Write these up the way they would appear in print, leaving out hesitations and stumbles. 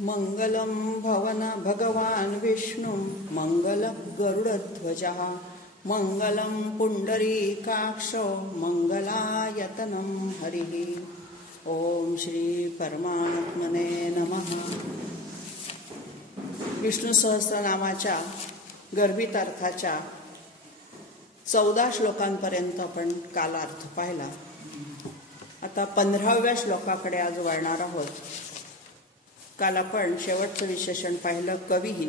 मंगलम भवन भगवान विष्णु मंगलम गरुडध्वजः मंगलम पुंडरीकाक्ष मंगलायतनं हरिः. ओम श्री परमात्मने नमः. विष्णू सहस्रनामाच्या गर्भित अर्थाच्या 14 श्लोकांपर्यंत आपण काल अर्थ पाहिला. आता 15व्या श्लोकाकडे आज वळणार आहोत. काल आपण शेवटचं विशेषण पाहिलं कवीही.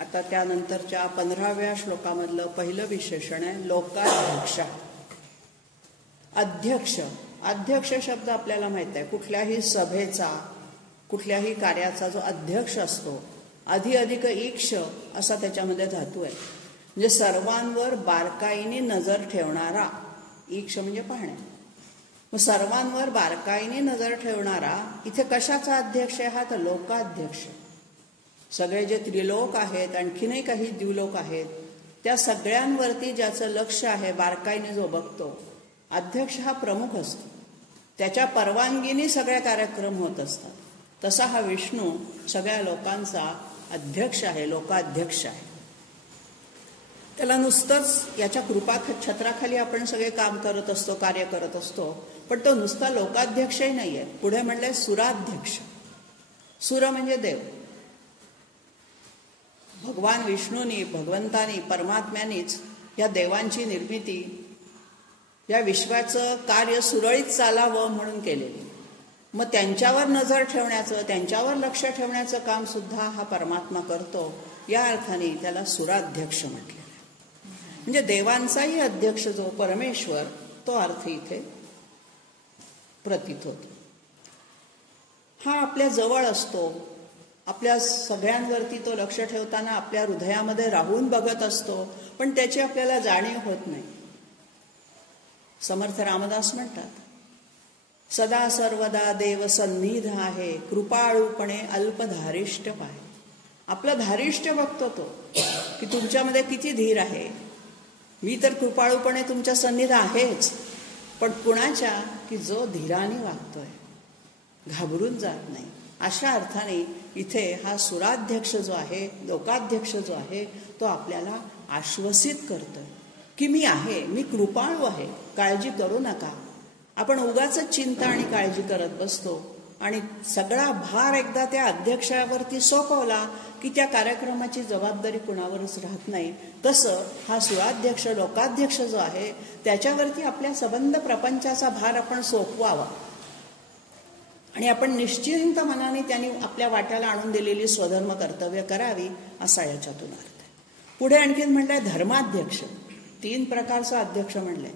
आता त्यानंतरच्या 15व्या श्लोकामधलं पहिलं विशेषण आहे लोकाध्यक्ष. अध्यक्ष अध्यक्ष शब्द आपल्याला माहित आहे. कुठल्याही सभेचा कुठल्याही कार्याचा जो अध्यक्ष असतो अधि अधिक ईक्ष असा त्याच्यामध्ये धातू आहे. म्हणजे सर्वांवर बारकाईने नजर ठेवणारा. ईक्ष म्हणजे पाहणे. मग सर्वांवर बारकाईने नजर ठेवणारा इथे कशाचा अध्यक्ष आहे? हा तर लोकाध्यक्ष. सगळे जे त्रिलोक आहेत आणखीनही काही द्विलोक आहेत त्या सगळ्यांवरती ज्याचं लक्ष आहे बारकाईने जो बघतो अध्यक्ष हा प्रमुख असतो. त्याच्या परवानगीने सगळे कार्यक्रम होत असतात. तसा हा विष्णू सगळ्या लोकांचा अध्यक्ष आहे, लोकाध्यक्ष आहे. त्याला नुसतंच याच्या कृपा छत्राखाली आपण सगळे काम करत असतो, कार्य करत असतो. पण तो नुसता लोकाध्यक्षही नाहीये. पुढे म्हणलंय सुराध्यक्ष. सुर म्हणजे देव. भगवान विष्णूंनी, भगवंतानी, परमात्म्यानीच या देवांची निर्मिती, या विश्वाचं कार्य सुरळीत चालावं म्हणून केलेली. मग त्यांच्यावर नजर ठेवण्याचं, त्यांच्यावर लक्ष ठेवण्याचं काम सुद्धा हा परमात्मा करतो. या अर्थाने त्याला सुराध्यक्ष म्हटलेलं आहे. म्हणजे देवांचाही अध्यक्ष जो परमेश्वर, तो अर्थ इथे प्रतीत होतो. हा आपल्या जवळ असतो. आपल्या सगळ्यांवरती तो लक्ष ठेवताना आपल्या हृदयामध्ये राहून बघत असतो. पण त्याची आपल्याला जाणीव होत नाही. समर्थ रामदास म्हणतात सदा सर्वदा देव सन्निध आहे कृपाळूपणे अल्पधारिष्ट पाहे. आपलं धारिष्ट बघतो तो की तुमच्यामध्ये किती धीर आहे. मी तर कृपाळूपणे तुमच्या सन्निध आहेच, पण कुणाच्या की जो धीराने वागतोय, घाबरून जात नाही. अशा अर्थाने इथे हा सुराध्यक्ष जो आहे, लोकाध्यक्ष जो आहे, तो आपल्याला आश्वसित करतोय की मी आहे, मी कृपाळू आहे, काळजी करू नका. आपण उगाच चिंता आणि काळजी करत बसतो आणि सगळा भार एकदा त्या अध्यक्षावरती सोपवला की त्या कार्यक्रमाची जबाबदारी कुणावरच राहत नाही. तसं हा सुराध्यक्ष, लोकाध्यक्ष जो आहे त्याच्यावरती आपल्या सबंध प्रपंचाचा भार आपण सोपवावा आणि आपण निश्चिंत मनाने त्यांनी आपल्या वाट्याला आणून दिलेली स्वधर्म कर्तव्य करावी असा याच्यातून अर्थ आहे. पुढे आणखीन म्हणलंय धर्माध्यक्ष. 3 प्रकारचा अध्यक्ष म्हणलंय.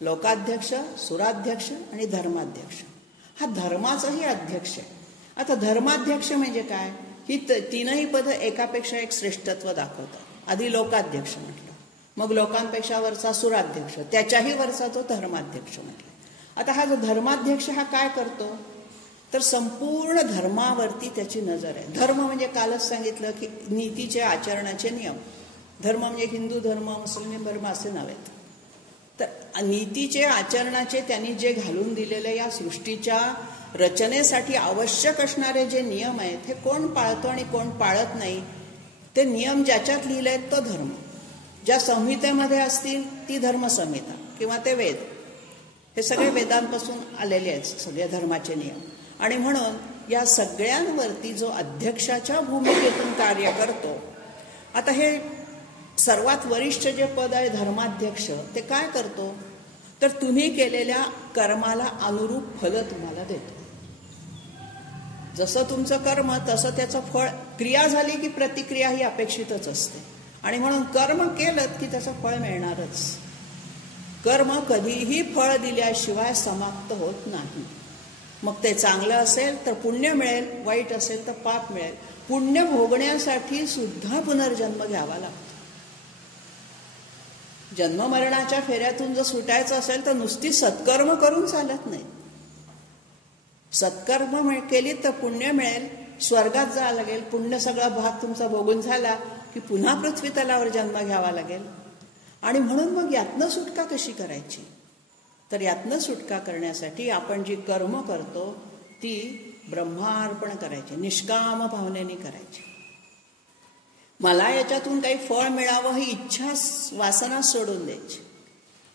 लोकाध्यक्ष, सुराध्यक्ष आणि धर्माध्यक्ष. हा धर्माचाही अध्यक्ष आहे. आता धर्माध्यक्ष म्हणजे काय? ही 3ही पद एकापेक्षा एक श्रेष्ठत्व दाखवतात. आधी लोकाध्यक्ष म्हटलं, मग लोकांपेक्षा वरचा सुराध्यक्ष, त्याच्याही वरचा तो धर्माध्यक्ष म्हटलं. आता हा जो धर्माध्यक्ष हा काय करतो तर संपूर्ण धर्मावरती त्याची नजर आहे. धर्म म्हणजे कालच सांगितलं की नीतीचे, आचरणाचे नियम. धर्म म्हणजे हिंदू धर्म, मुस्लिम धर्म असे नव्हेत. तर नीतीचे, आचरणाचे त्यांनी जे घालून दिलेले या सृष्टीच्या रचनेसाठी आवश्यक असणारे जे नियम आहेत हे कोण पाळतो आणि कोण पाळत नाही. ते नियम ज्याच्यात लिहिले आहेत तो धर्म. ज्या संहितेमध्ये असतील ती धर्मसंहिता किंवा ते वेद. हे सगळे वेदांपासून आलेले आहेत सगळे धर्माचे नियम. आणि म्हणून या सगळ्यांवरती जो अध्यक्षाच्या भूमिकेतून कार्य करतो. आता हे सर्वात वरिष्ठ जे पद आहे धर्माध्यक्ष, ते काय करतो तर तुम्ही केलेल्या कर्माला अनुरूप फल तुम्हाला देतो. जसं तुमचं कर्म तसं त्याचं फळ. क्रिया झाली की प्रतिक्रिया ही अपेक्षितच असते आणि म्हणून कर्म केलं की त्याचं फळ मिळणारच. कर्म कधीही फळ दिल्याशिवाय समाप्त होत नाही. मग ते चांगलं असेल तर पुण्य मिळेल, वाईट असेल तर पाप मिळेल. पुण्य भोगण्यासाठी सुद्धा पुनर्जन्म घ्यावा लागतो. जन्ममरणाच्या फेऱ्यातून जर सुटायचं असेल तर नुसती सत्कर्म करून चालत नाही. सत्कर्म केली तर पुण्य मिळेल, स्वर्गात जावं लागेल. पुण्य सगळा भाग तुमचा भोगून झाला की पुन्हा पृथ्वी तलावर जन्म घ्यावा लागेल. आणि म्हणून मग यातनं सुटका कशी करायची तर यातनं सुटका करण्यासाठी आपण जी कर्म करतो ती ब्रह्मार्पण करायचे, निष्काम भावनेने करायचे. मला याच्यातून काही फळ मिळावं ही इच्छा, वासना सोडून द्यायची.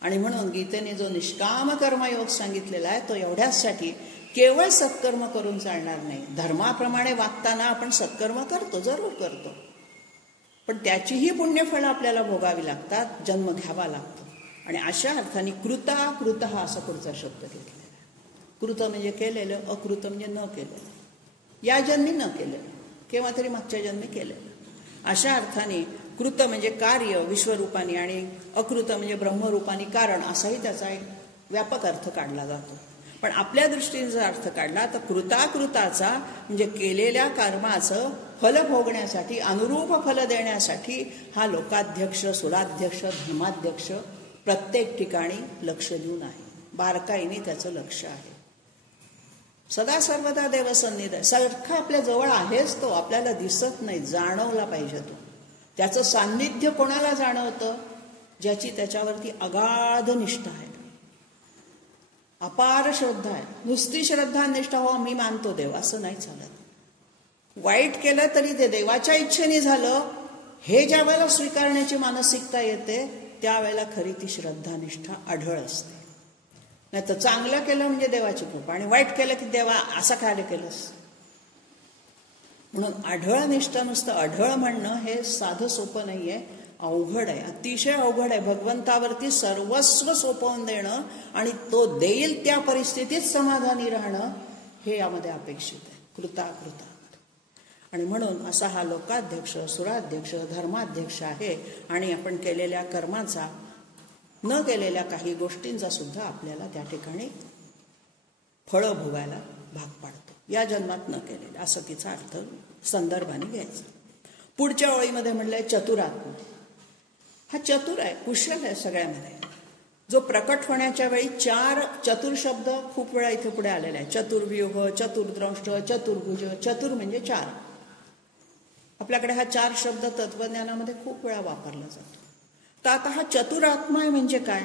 आणि म्हणून गीतेने जो निष्काम कर्मयोग सांगितलेला आहे तो एवढ्यासाठी, केवळ सत्कर्म करून चालणार नाही. धर्माप्रमाणे वागताना आपण सत्कर्म करतो, जरूर करतो, पण त्याचीही पुण्यफळं आपल्याला भोगावी लागतात, जन्म घ्यावा लागतो. आणि अशा अर्थाने कृत हा असा पुढचा शब्द घेतलेला आहे. कृत म्हणजे केलेलं, अकृत म्हणजे न केलेलं. या जन्मी न केलेलं, केव्हा तरी मागच्या जन्मी केलेलं. अशा अर्थाने कृत म्हणजे कार्य विश्वरूपाने आणि अकृत म्हणजे ब्रह्मरूपाने कारण, असाही त्याचा एक व्यापक अर्थ काढला जातो. पण आपल्या दृष्टीने जर अर्थ काढला तर कृताकृताचा म्हणजे केलेल्या कर्माचं फल भोगण्यासाठी, अनुरूप फल देण्यासाठी हा लोकाध्यक्ष, सुराध्यक्ष, धर्माध्यक्ष प्रत्येक ठिकाणी लक्ष देऊन आहे. बारकाईने त्याचं लक्ष आहे. सदा सर्वदा देवसन्निध आहे, सारखा आपल्या जवळ आहेच तो, आपल्याला दिसत नाही, जाणवला पाहिजे तो. त्याचं सान्निध्य कोणाला जाणवतं? ज्याची त्याच्यावरती अगाध निष्ठा आहे, अपार श्रद्धा आहे. नुसती श्रद्धा निष्ठा, हो मी मानतो देव, असं नाही चालत. वाईट केलं तरी ते देवाच्या इच्छेने झालं हे ज्या वेळेला स्वीकारण्याची मानसिकता येते त्यावेळेला खरी ती श्रद्धा निष्ठा आढळ असते. नाही तर चांगलं केलं म्हणजे देवाची कृपा, आणि वाईट केलं की देवा असं काय केलंस. म्हणून आढळ निष्ठा, नुसतं आढळ म्हणणं हे साधं सोपं नाहीये, अवघड आहे, अतिशय अवघड आहे. भगवंतावरती सर्वस्व सोपवून देणं आणि तो देईल त्या परिस्थितीत समाधानी राहणं हे यामध्ये अपेक्षित आहे. कृताकृता. आणि म्हणून असा हा लोकाध्यक्ष, सुराध्यक्ष, धर्माध्यक्ष आहे. आणि आपण केलेल्या कर्माचा, न केलेल्या काही गोष्टींचा सुद्धा आपल्याला त्या ठिकाणी फळं भोगायला भाग पाडतो. या जन्मात न केलेलं, असं तिचा अर्थ संदर्भाने घ्यायचा. पुढच्या ओळीमध्ये म्हणलंय चतुरात्मा. हा चतुर आहे, कुशल आहे सगळ्यामध्ये. जो प्रकट होण्याच्या वेळी चार चतुर शब्द खूप वेळा इथे पुढे आलेला आहे. चतुर्व्यूह, चतुर्द्रष्ट, चतुर्भुज. चतुर म्हणजे चार. आपल्याकडे हा चार शब्द तत्वज्ञानामध्ये खूप वेळा वापरला जातो. तर आता हा चतुरात्मा आहे म्हणजे काय?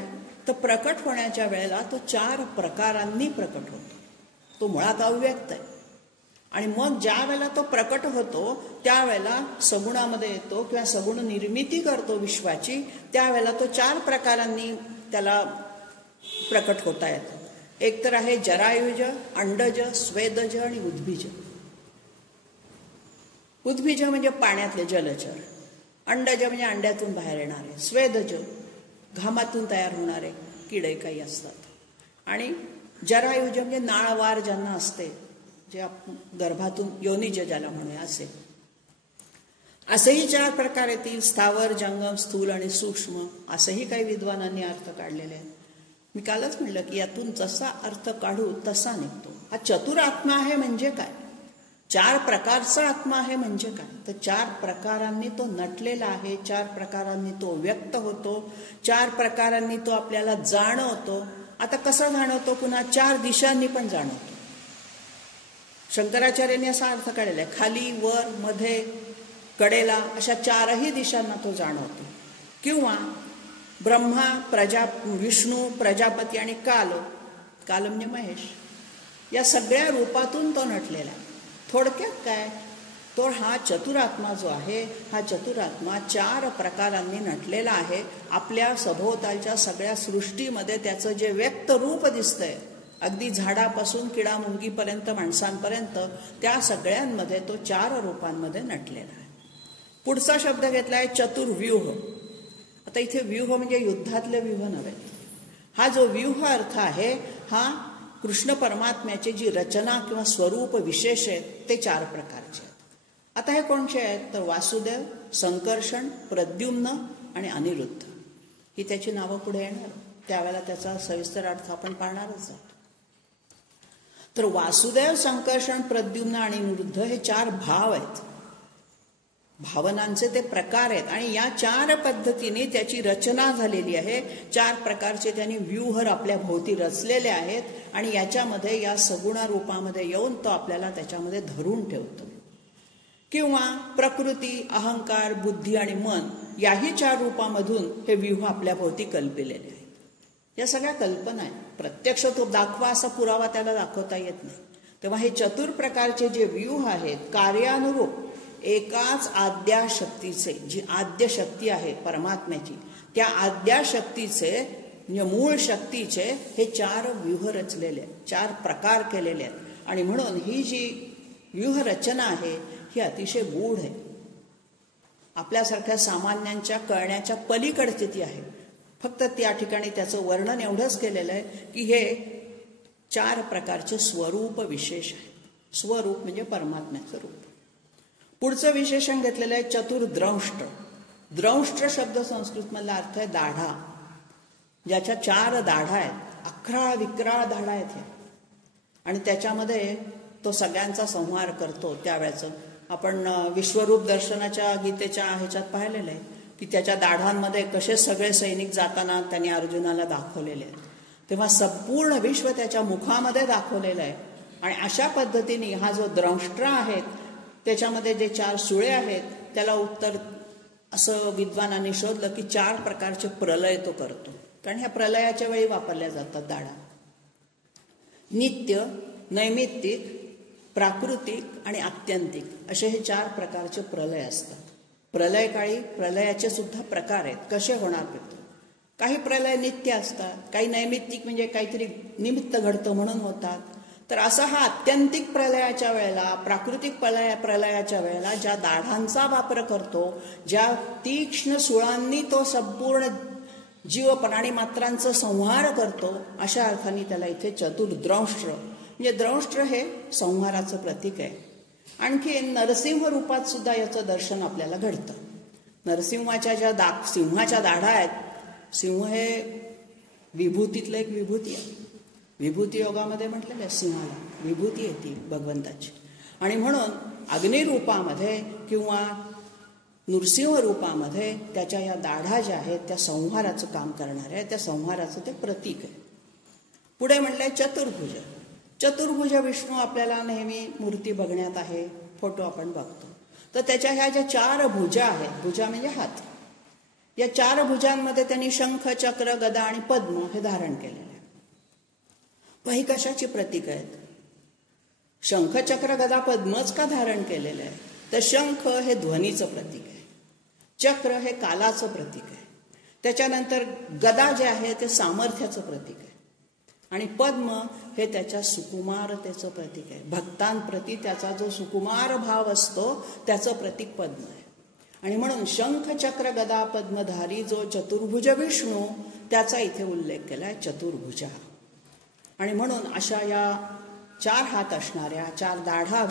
तर प्रकट होण्याच्या वेळेला तो चार प्रकारांनी प्रकट होतो. तो मुळात अव्यक्त आहे. आणि मग ज्या वेळेला तो प्रकट होतो त्यावेळेला सगुणामध्ये येतो किंवा सगुण निर्मिती करतो विश्वाची, त्यावेळेला तो चार प्रकारांनी त्याला प्रकट होता येतो. एक तर आहे जरायुज, अंडज, स्वेदज आणि उद्भिज. उद्भिज म्हणजे पाण्यातले जलचर, अंडज म्हणजे अंड्यातून बाहेर येणारे, स्वेदज घामातून तयार होणारे किडे काही असतात, आणि जरायुज म्हणजे नाळवार ज्यांना असते, जे गर्भातून योनिज ज्याला म्हणूया असे. असेही चार प्रकार येतील. स्थावर, जंगम, स्थूल आणि सूक्ष्म, असेही काही विद्वानांनी अर्थ काढलेले आहेत. मी कालच म्हणलं की यातून जसा अर्थ काढू तसा निघतो. हा चतुर आत्मा आहे म्हणजे काय? चार प्रकारचा आत्मा आहे म्हणजे काय? तर चार प्रकारांनी तो नटलेला आहे, चार प्रकारांनी तो व्यक्त होतो, चार प्रकारांनी तो आपल्याला जाणवतो. आता कसा जाणवतो? पुन्हा चार दिशांनी पण जाणवतो. शंकराचार्यांनी असा अर्थ काढलेला आहे, खाली, वर, मध्ये, कडेला अशा चारही दिशांना तो जाणवतो. किंवा ब्रह्मा, विष्णू, प्रजापती आणि काल म्हणजे महेश, या सगळ्या रूपातून तो नटलेला आहे. थोडक्यात काय? तो हा चतुरात्मा जो आहे, हा चतुरात्मा चार प्रकारांनी नटलेला आहे. आपल्या सभोवतालच्या सगळ्या सृष्टीमध्ये त्याचं जे व्यक्त रूप दिसतंय, अगदी झाडापासून किडा मुंगीपर्यंत, माणसांपर्यंत, त्या सगळ्यांमध्ये तो चार रूपांमध्ये नटलेला आहे. पुढचा शब्द घेतलाय चतुर्व्यूह. आता इथे व्यूह म्हणजे युद्धातले व्यूह नव्हे. हा जो व्यूह अर्थ आहे हा कृष्ण परमात्म्याची जी रचना किंवा स्वरूप विशेष आहेत ते चार प्रकारचे आहेत. आता हे कोणचे आहेत? तर वासुदेव, संकर्षण, प्रद्युम्न आणि अनिरुद्ध ही त्याची नावं पुढे येणार. त्यावेळेला त्याचा सविस्तर अर्थ आपण पाहणारच आहोत. तर वासुदेव, संकर्षण, प्रद्युम्न आणि अनिरुद्ध हे चार भाव आहेत, भावनांचे ते प्रकार आहेत. आणि या चार पद्धतीने त्याची रचना झालेली आहे. चार प्रकारचे त्यांनी व्यूह आपल्या भोवती रचलेले आहेत आणि याच्यामध्ये या सगुणा रूपामध्ये येऊन तो आपल्याला त्याच्यामध्ये धरून ठेवतो. किंवा प्रकृती, अहंकार, बुद्धी आणि मन याही चार रूपामधून हे व्यूह आपल्या भोवती कल्पिलेले आहेत. या सगळ्या कल्पना आहेत. प्रत्यक्ष तो दाखवा असा पुरावा त्याला दाखवता येत नाही. तेव्हा हे चतुर प्रकारचे जे व्यूह आहेत कार्यानुरूप एकाच आद्या शक्तीचे, जी आद्य शक्ती आहे परमात्म्याची, त्या आद्या शक्तीचे म्हणजे मूळ शक्तीचे हे 4 व्यूह रचलेले आहेत, 4 प्रकार केलेले आहेत. आणि म्हणून ही जी व्यूहरचना आहे ही अतिशय गूढ आहे. आपल्यासारख्या सामान्यांच्या कळण्याच्या पलीकडची ती आहे. फक्त त्या ठिकाणी त्याचं वर्णन एवढंच केलेलं आहे की हे 4 प्रकारचे स्वरूप विशेष आहे. स्वरूप म्हणजे परमात्म्याचं रूप. पुढचं विशेषण घेतलेलं आहे चतुर्द्रंष्ट. द्रंष्ट शब्द संस्कृतमधला अर्थ आहे दाढा. ज्याच्या 4 दाढा आहेत, अकराळ विक्राळ दाढा आहेत ह्या, आणि त्याच्यामध्ये तो सगळ्यांचा संहार करतो. त्यावेळेचं आपण विश्वरूप दर्शनाच्या गीतेच्या ह्याच्यात पाहिलेलं आहे की त्याच्या दाढांमध्ये कसे सगळे सैनिक जाताना त्यांनी अर्जुनाला दाखवलेले आहेत. तेव्हा संपूर्ण विश्व त्याच्या मुखामध्ये दाखवलेलं आहे. आणि अशा पद्धतीने हा जो द्रंष्ट्र आहे त्याच्यामध्ये जे 4 सुळे आहेत त्याला उत्तर असं विद्वानांनी शोधलं की 4 प्रकारचे प्रलय तो करतो. कारण ह्या प्रलयाच्या वेळी वापरल्या जातात दाढा. नित्य, नैमित्तिक, प्राकृतिक आणि आत्यंतिक असे हे 4 प्रकारचे प्रलय असतात. प्रलयकाळी प्रलयाचे सुद्धा प्रकार आहेत, कसे होणार ते. काही प्रलय नित्य असतात, काही नैमित्तिक म्हणजे काहीतरी निमित्त घडतं म्हणून होतात. तर असा हा आत्यंतिक प्रलयाच्या वेळेला, प्राकृतिक प्रलयाच्या वेळेला ज्या दाढांचा वापर करतो, ज्या तीक्ष्ण सुळांनी तो संपूर्ण जीव प्राणी मात्रांचा संहार करतो, अशा अर्थाने त्याला इथे चतुर्द्रंष्ट्र म्हणजे द्रंष्ट्र हे संहाराचं प्रतीक आहे. आणखी नरसिंह रूपात सुद्धा याचं दर्शन आपल्याला घडतं. नरसिंहाच्या ज्या सिंहाच्या दाढा आहेत, सिंह हे विभूतीतलं एक विभूती आहे. विभूती योगामध्ये म्हटलेलं आहे सिंहाला विभूती आहे ती भगवंताची. आणि म्हणून अग्निरूपामध्ये किंवा नृसिंह रूपामध्ये त्याच्या या दाढा ज्या आहेत त्या संहाराचं काम करणार आहे, त्या संहाराचं ते प्रतीक आहे. पुढे म्हटलंय चतुर्भुज. चतुर्भुज विष्णू आपल्याला नेहमी मूर्ती बघण्यात आहे, फोटो आपण बघतो. तर त्याच्या ह्या ज्या 4 भुजा आहेत, भुजा म्हणजे हात, या 4 भुजांमध्ये त्यांनी शंख, चक्र, गदा आणि पद्म हे धारण केलेले आहे. पण ही कशाची प्रतीक आहेत? शंख, चक्र, गदा, पद्मच का धारण केलेलं आहे? तर शंख हे ध्वनीचं प्रतीक आहे, चक्र हे कालाचं प्रतीक आहे, त्याच्यानंतर गदा जे आहे ते सामर्थ्याचं प्रतीक आहे, आणि पद्म हे त्याच्या सुकुमारतेचं प्रतीक आहे. भक्तांप्रती त्याचा जो सुकुमार भाव असतो त्याचं प्रतीक पद्म आहे. आणि म्हणून शंख, चक्र, गदा, पद्मधारी जो चतुर्भुज विष्णू त्याचा इथे उल्लेख केला आहे, चतुर्भुजा. आणि म्हणून अशा या 4 हात असणाऱ्या, 4 दाढा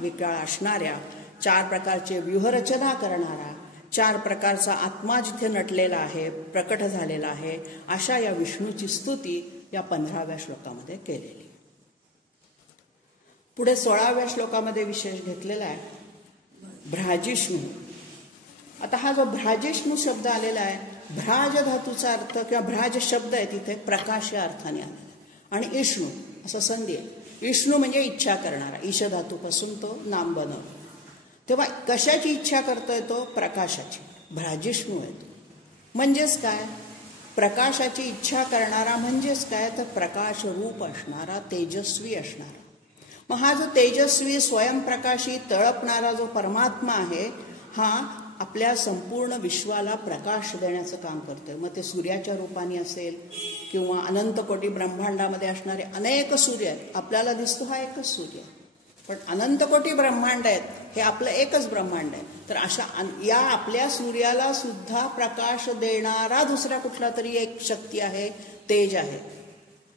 विक्राळ असणाऱ्या, 4 प्रकारचे व्यूहरचना करणारा, 4 प्रकारचा आत्मा जिथे नटलेला आहे, प्रकट झालेला आहे, अशा या विष्णूची स्तुती या 15व्या श्लोकामध्ये केलेली. पुढे 16व्या श्लोकामध्ये विशेष घेतलेला आहे भ्राजिष्णू. आता हा जो भ्राजिष्णू शब्द आलेला आहे, भ्राज धातूचा अर्थ किंवा भ्राज शब्द आहे तिथे प्रकाश या अर्थाने आलेला आहे, आणि इष्णू असं संधी आहे. इष्णू म्हणजे इच्छा करणारा, ईश धातूपासून तो नाम बनवतो. तेव्हा कशाची इच्छा करतोय तो? प्रकाशाची. भ्राजिष्णू आहे तो. म्हणजेच काय? प्रकाशाची इच्छा करणारा म्हणजेच काय? तर प्रकाश रूप असणारा, तेजस्वी असणारा. मग हा जो तेजस्वी स्वयंप्रकाशी तळपणारा जो परमात्मा आहे, हा आपल्या संपूर्ण विश्वाला प्रकाश देण्याचं काम करतोय. मग ते सूर्याच्या रूपाने असेल किंवा अनंत कोटी ब्रह्मांडामध्ये असणारे अनेक सूर्य आहेत. आपल्याला दिसतो हा एकच सूर्य आहे, पण अनंत कोटी ब्रह्मांड आहेत, हे आपलं एकच ब्रह्मांड आहे. तर अशा या आपल्या सूर्याला सुद्धा प्रकाश देणारा दुसरा कुठला तरी एक शक्ती आहे, तेज आहे.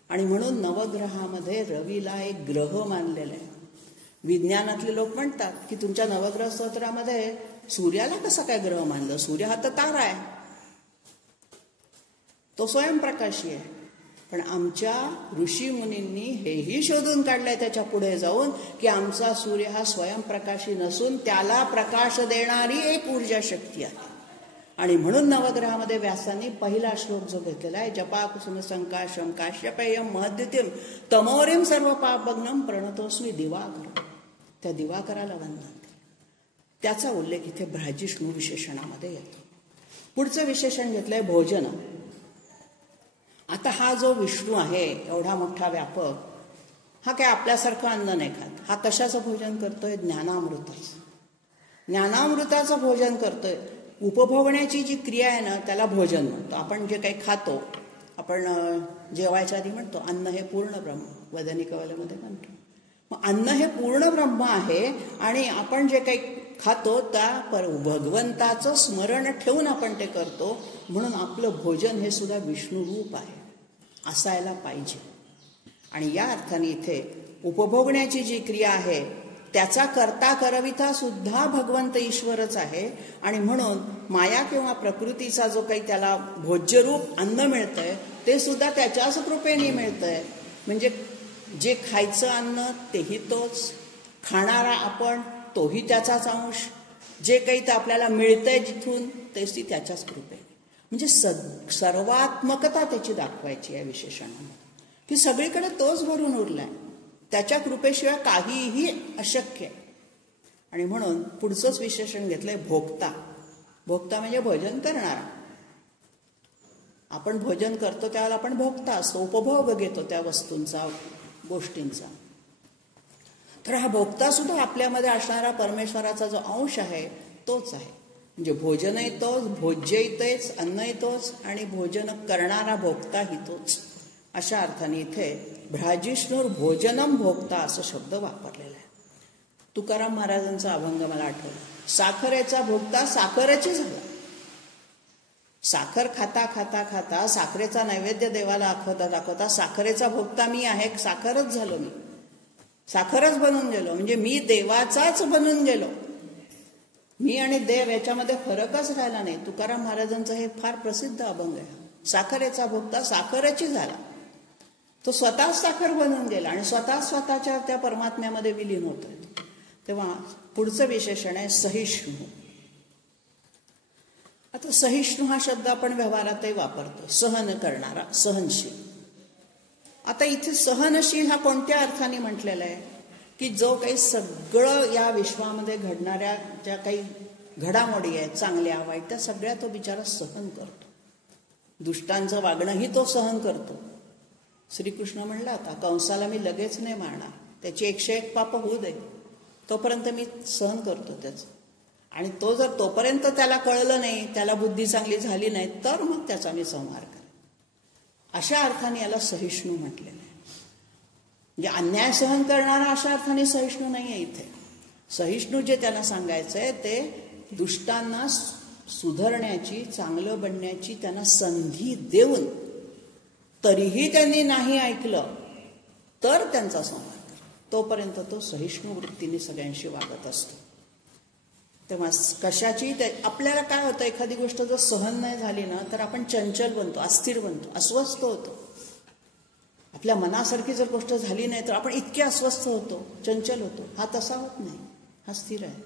आणि म्हणून नवग्रहामध्ये रवीला एक ग्रह मानलेला आहे. विज्ञानातले लोक म्हणतात की तुमच्या नवग्रह स्तोत्रामध्ये सूर्याला कसा काय ग्रह मानलं? सूर्य हा तर तारा आहे, तो स्वयंप्रकाशी आहे. पण आमच्या ऋषीमुनींनी हेही शोधून काढलंय त्याच्या पुढे जाऊन की आमचा सूर्य हा स्वयंप्रकाशी नसून त्याला प्रकाश देणारी एक ऊर्जा शक्ती आहे. आणि म्हणून नवग्रहामध्ये व्यासांनी पहिला श्लोक जो घेतलेला आहे, जपा कुसुम संकाशम काश्यपेयम महद्युतिम तमोरिम सर्व पापभग्नम प्रणतोस्मी दिवाकर. त्या दिवाकराला वंदन, त्याचा उल्लेख इथे भ्राजिष्णू विशेषणामध्ये येतो. पुढचं विशेषण घेतलंय भोजन. आता हा जो विष्णू आहे एवढा मोठा व्यापक, हा काय आपल्यासारखं अन्न नाही खात. हा कशाचं भोजन करतोय? ज्ञानामृताचं. ज्ञानामृताचं भोजन करतोय. उपभोगण्याची जी क्रिया आहे ना त्याला भोजन म्हणतो. आपण जे काही खातो, आपण जेवायच्या आधी म्हणतो अन्न हे पूर्ण ब्रह्म, वदनी कवलेमध्ये म्हणतो. मग अन्न हे पूर्ण ब्रह्म आहे आणि आपण जे काही खातो त्या भगवंताचं स्मरण ठेवून आपण ते करतो. म्हणून आपलं भोजन हे सुद्धा विष्णुरूप आहे, असायला पाहिजे. आणि या अर्थाने इथे उपभोगण्याची जी क्रिया आहे त्याचा करता करविता सुद्धा भगवंत ईश्वरच आहे. आणि म्हणून माया किंवा प्रकृतीचा जो काही त्याला भोज्यरूप अन्न मिळतंय ते सुद्धा त्याच्याच कृपेने मिळतंय. म्हणजे जे खायचं अन्न तेही तोच, खाणारा आपण तोही त्याचाच अंश, जे काही ते आपल्याला मिळतंय जिथून तेच ती त्याच्याच कृपेने. म्हणजे सर्वात्मकता त्याची दाखवायची आहे विशेषणामध्ये, की सगळीकडे तोच भरून उरलाय, त्याच्या कृपेशिवाय काहीही अशक्य आहे. आणि म्हणून पुढचंच विशेषण घेतलंय भोक्ता. भोक्ता म्हणजे भोजन करणारा. आपण भोजन करतो त्यावेळेला आपण भोक्ता असतो, उपभोग घेतो त्या वस्तूंचा, गोष्टींचा. तर हा भोक्ता सुद्धा आपल्यामध्ये असणारा परमेश्वराचा जो अंश आहे तोच आहे. म्हणजे भोजनही तोच, भोज्यही तेच, अन्नही तोच आणि भोजन करणारा भोक्ताही तोच. अशा अर्थाने इथे भ्राजिष्णुर भोजनम भोक्ता असं शब्द वापरलेला आहे. तुकाराम महाराजांचा अभंग मला आठवला. साखरेचा भोक्ता साखरेची झाला. साखर खाता खाता खाता साखरेचा नैवेद्य देवाला दाखवता साखरेचा भोक्ता मी आहे, साखरच झालो मी, साखरच बनून गेलो. म्हणजे मी देवाचाच बनून गेलो. मी आणि देव याच्यामध्ये फरकच राहिला नाही. तुकाराम महाराजांचं हे फार प्रसिद्ध अभंग आहे. साखरेचा भोक्ता साखरेची झाला. तो स्वतः साखर बनून गेला आणि स्वतःच्या त्या परमात्म्यामध्ये विलीन होतोय. तेव्हा पुढचं विशेषण आहे सहिष्णू. आता सहिष्णू हा शब्द आपण व्यवहारातही वापरतो, सहन करणारा, सहनशील. आता इथे सहनशील हा कोणत्या अर्थाने म्हटलेला आहे? की जो काही सगळं या विश्वामध्ये घडणाऱ्या ज्या काही घडामोडी आहेत, चांगल्या वाईट, त्या सगळ्या तो बिचारा सहन करतो. दुष्टांचं वागणंही तो सहन करतो. श्रीकृष्ण म्हणला होता कंसाला मी लगेच नाही मारणार, त्याची 101 पाप होऊ दे, तोपर्यंत मी सहन करतो त्याचं. आणि तो जर तोपर्यंत त्याला कळलं नाही, त्याला बुद्धी चांगली झाली नाही, तर मग त्याचा मी संहार करेन. अशा अर्थाने याला सहिष्णू म्हटलेलं आहे. म्हणजे अन्याय सहन करणारा अशा अर्थाने सहिष्णू नाही आहे इथे. सहिष्णू जे त्यांना सांगायचंय ते दुष्टांना सुधारण्याची, चांगलं बनण्याची त्यांना संधी देऊन तरीही त्यांनी नाही ऐकलं तर त्यांचा संहार कर, तोपर्यंत तो सहिष्णू वृत्तीने सगळ्यांशी वागत असतो. तेव्हा कशाची आपल्याला काय होतं, एखादी गोष्ट जर सहन नाही झाली ना तर आपण चंचल बनतो, अस्थिर बनतो, अस्वस्थ होतो. आपल्या मनासारखी जर गोष्ट झाली नाही तर आपण इतके अस्वस्थ होतो, चंचल होतो. हा तसा होत नाही, हा स्थिर आहे.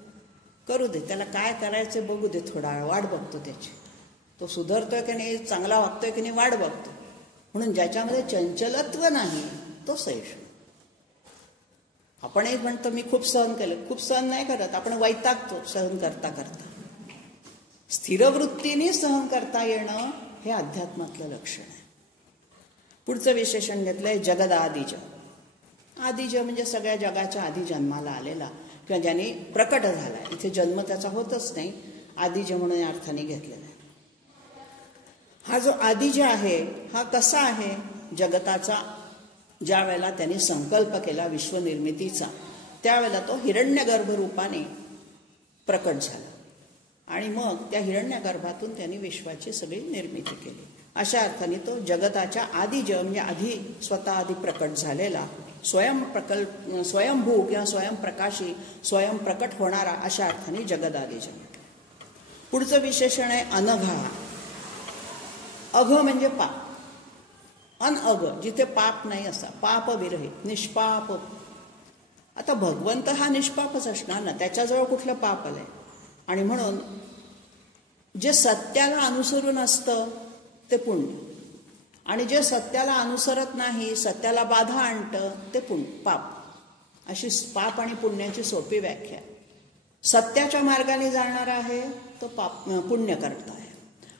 करू दे, त्याला काय करायचं बघू दे, थोडा वेळ वाट बघतो त्याची, तो सुधारतोय की नाही, चांगला वागतोय की नाही वाट बघतो. म्हणून ज्याच्यामध्ये चंचलत्व नाही तो सहिष्णू. आपणही म्हणतो मी खूप सहन केलं, खूप सहन नाही करत, आपण वैतागतो सहन करता करता. स्थिर वृत्तीने सहन करता येणं हे अध्यात्मातलं लक्षण आहे. पुढचं विशेषण घेतलंय जगदादिज. आदिज म्हणजे सगळ्या जगाच्या आधी जन्माला आलेला किंवा ज्याने प्रकट झाला. इथे जन्म त्याचा होतच नाही, आदिज म्हणून या अर्थाने घेतलेला आहे. हा जो आदिज आहे हा कसा आहे? जगताचा ज्या वेळेला त्यांनी संकल्प केला विश्वनिर्मितीचा त्यावेळेला तो हिरण्यगर्भ रूपाने प्रकट झाला आणि मग त्या हिरण्यगर्भातून त्यांनी विश्वाची सगळी निर्मिती केली. अशा अर्थाने तो जगताच्या आदिज म्हणजे आधी स्वतः आधी प्रकट झालेला, स्वयंभू किंवा स्वयंप्रकाशी, स्वयंप्रकट होणारा, अशा अर्थाने जगदादिज. पुढचं विशेषण आहे अनघा. अघ म्हणजे पाप, अनअघ जिथे पाप नाही असा, पाप विरहित, निष्पाप. आता भगवंत हा निष्पापच असणार ना, त्याच्याजवळ कुठलं पाप आलंय? आणि म्हणून जे सत्याला अनुसरून असतं ते पुण्य, आणि जे सत्याला अनुसरत नाही, सत्याला बाधा आणतं ते पाप. अशी पाप आणि पुण्याची सोपी व्याख्या. सत्याच्या मार्गाने जाणारा आहे तो पुण्य करता आहे,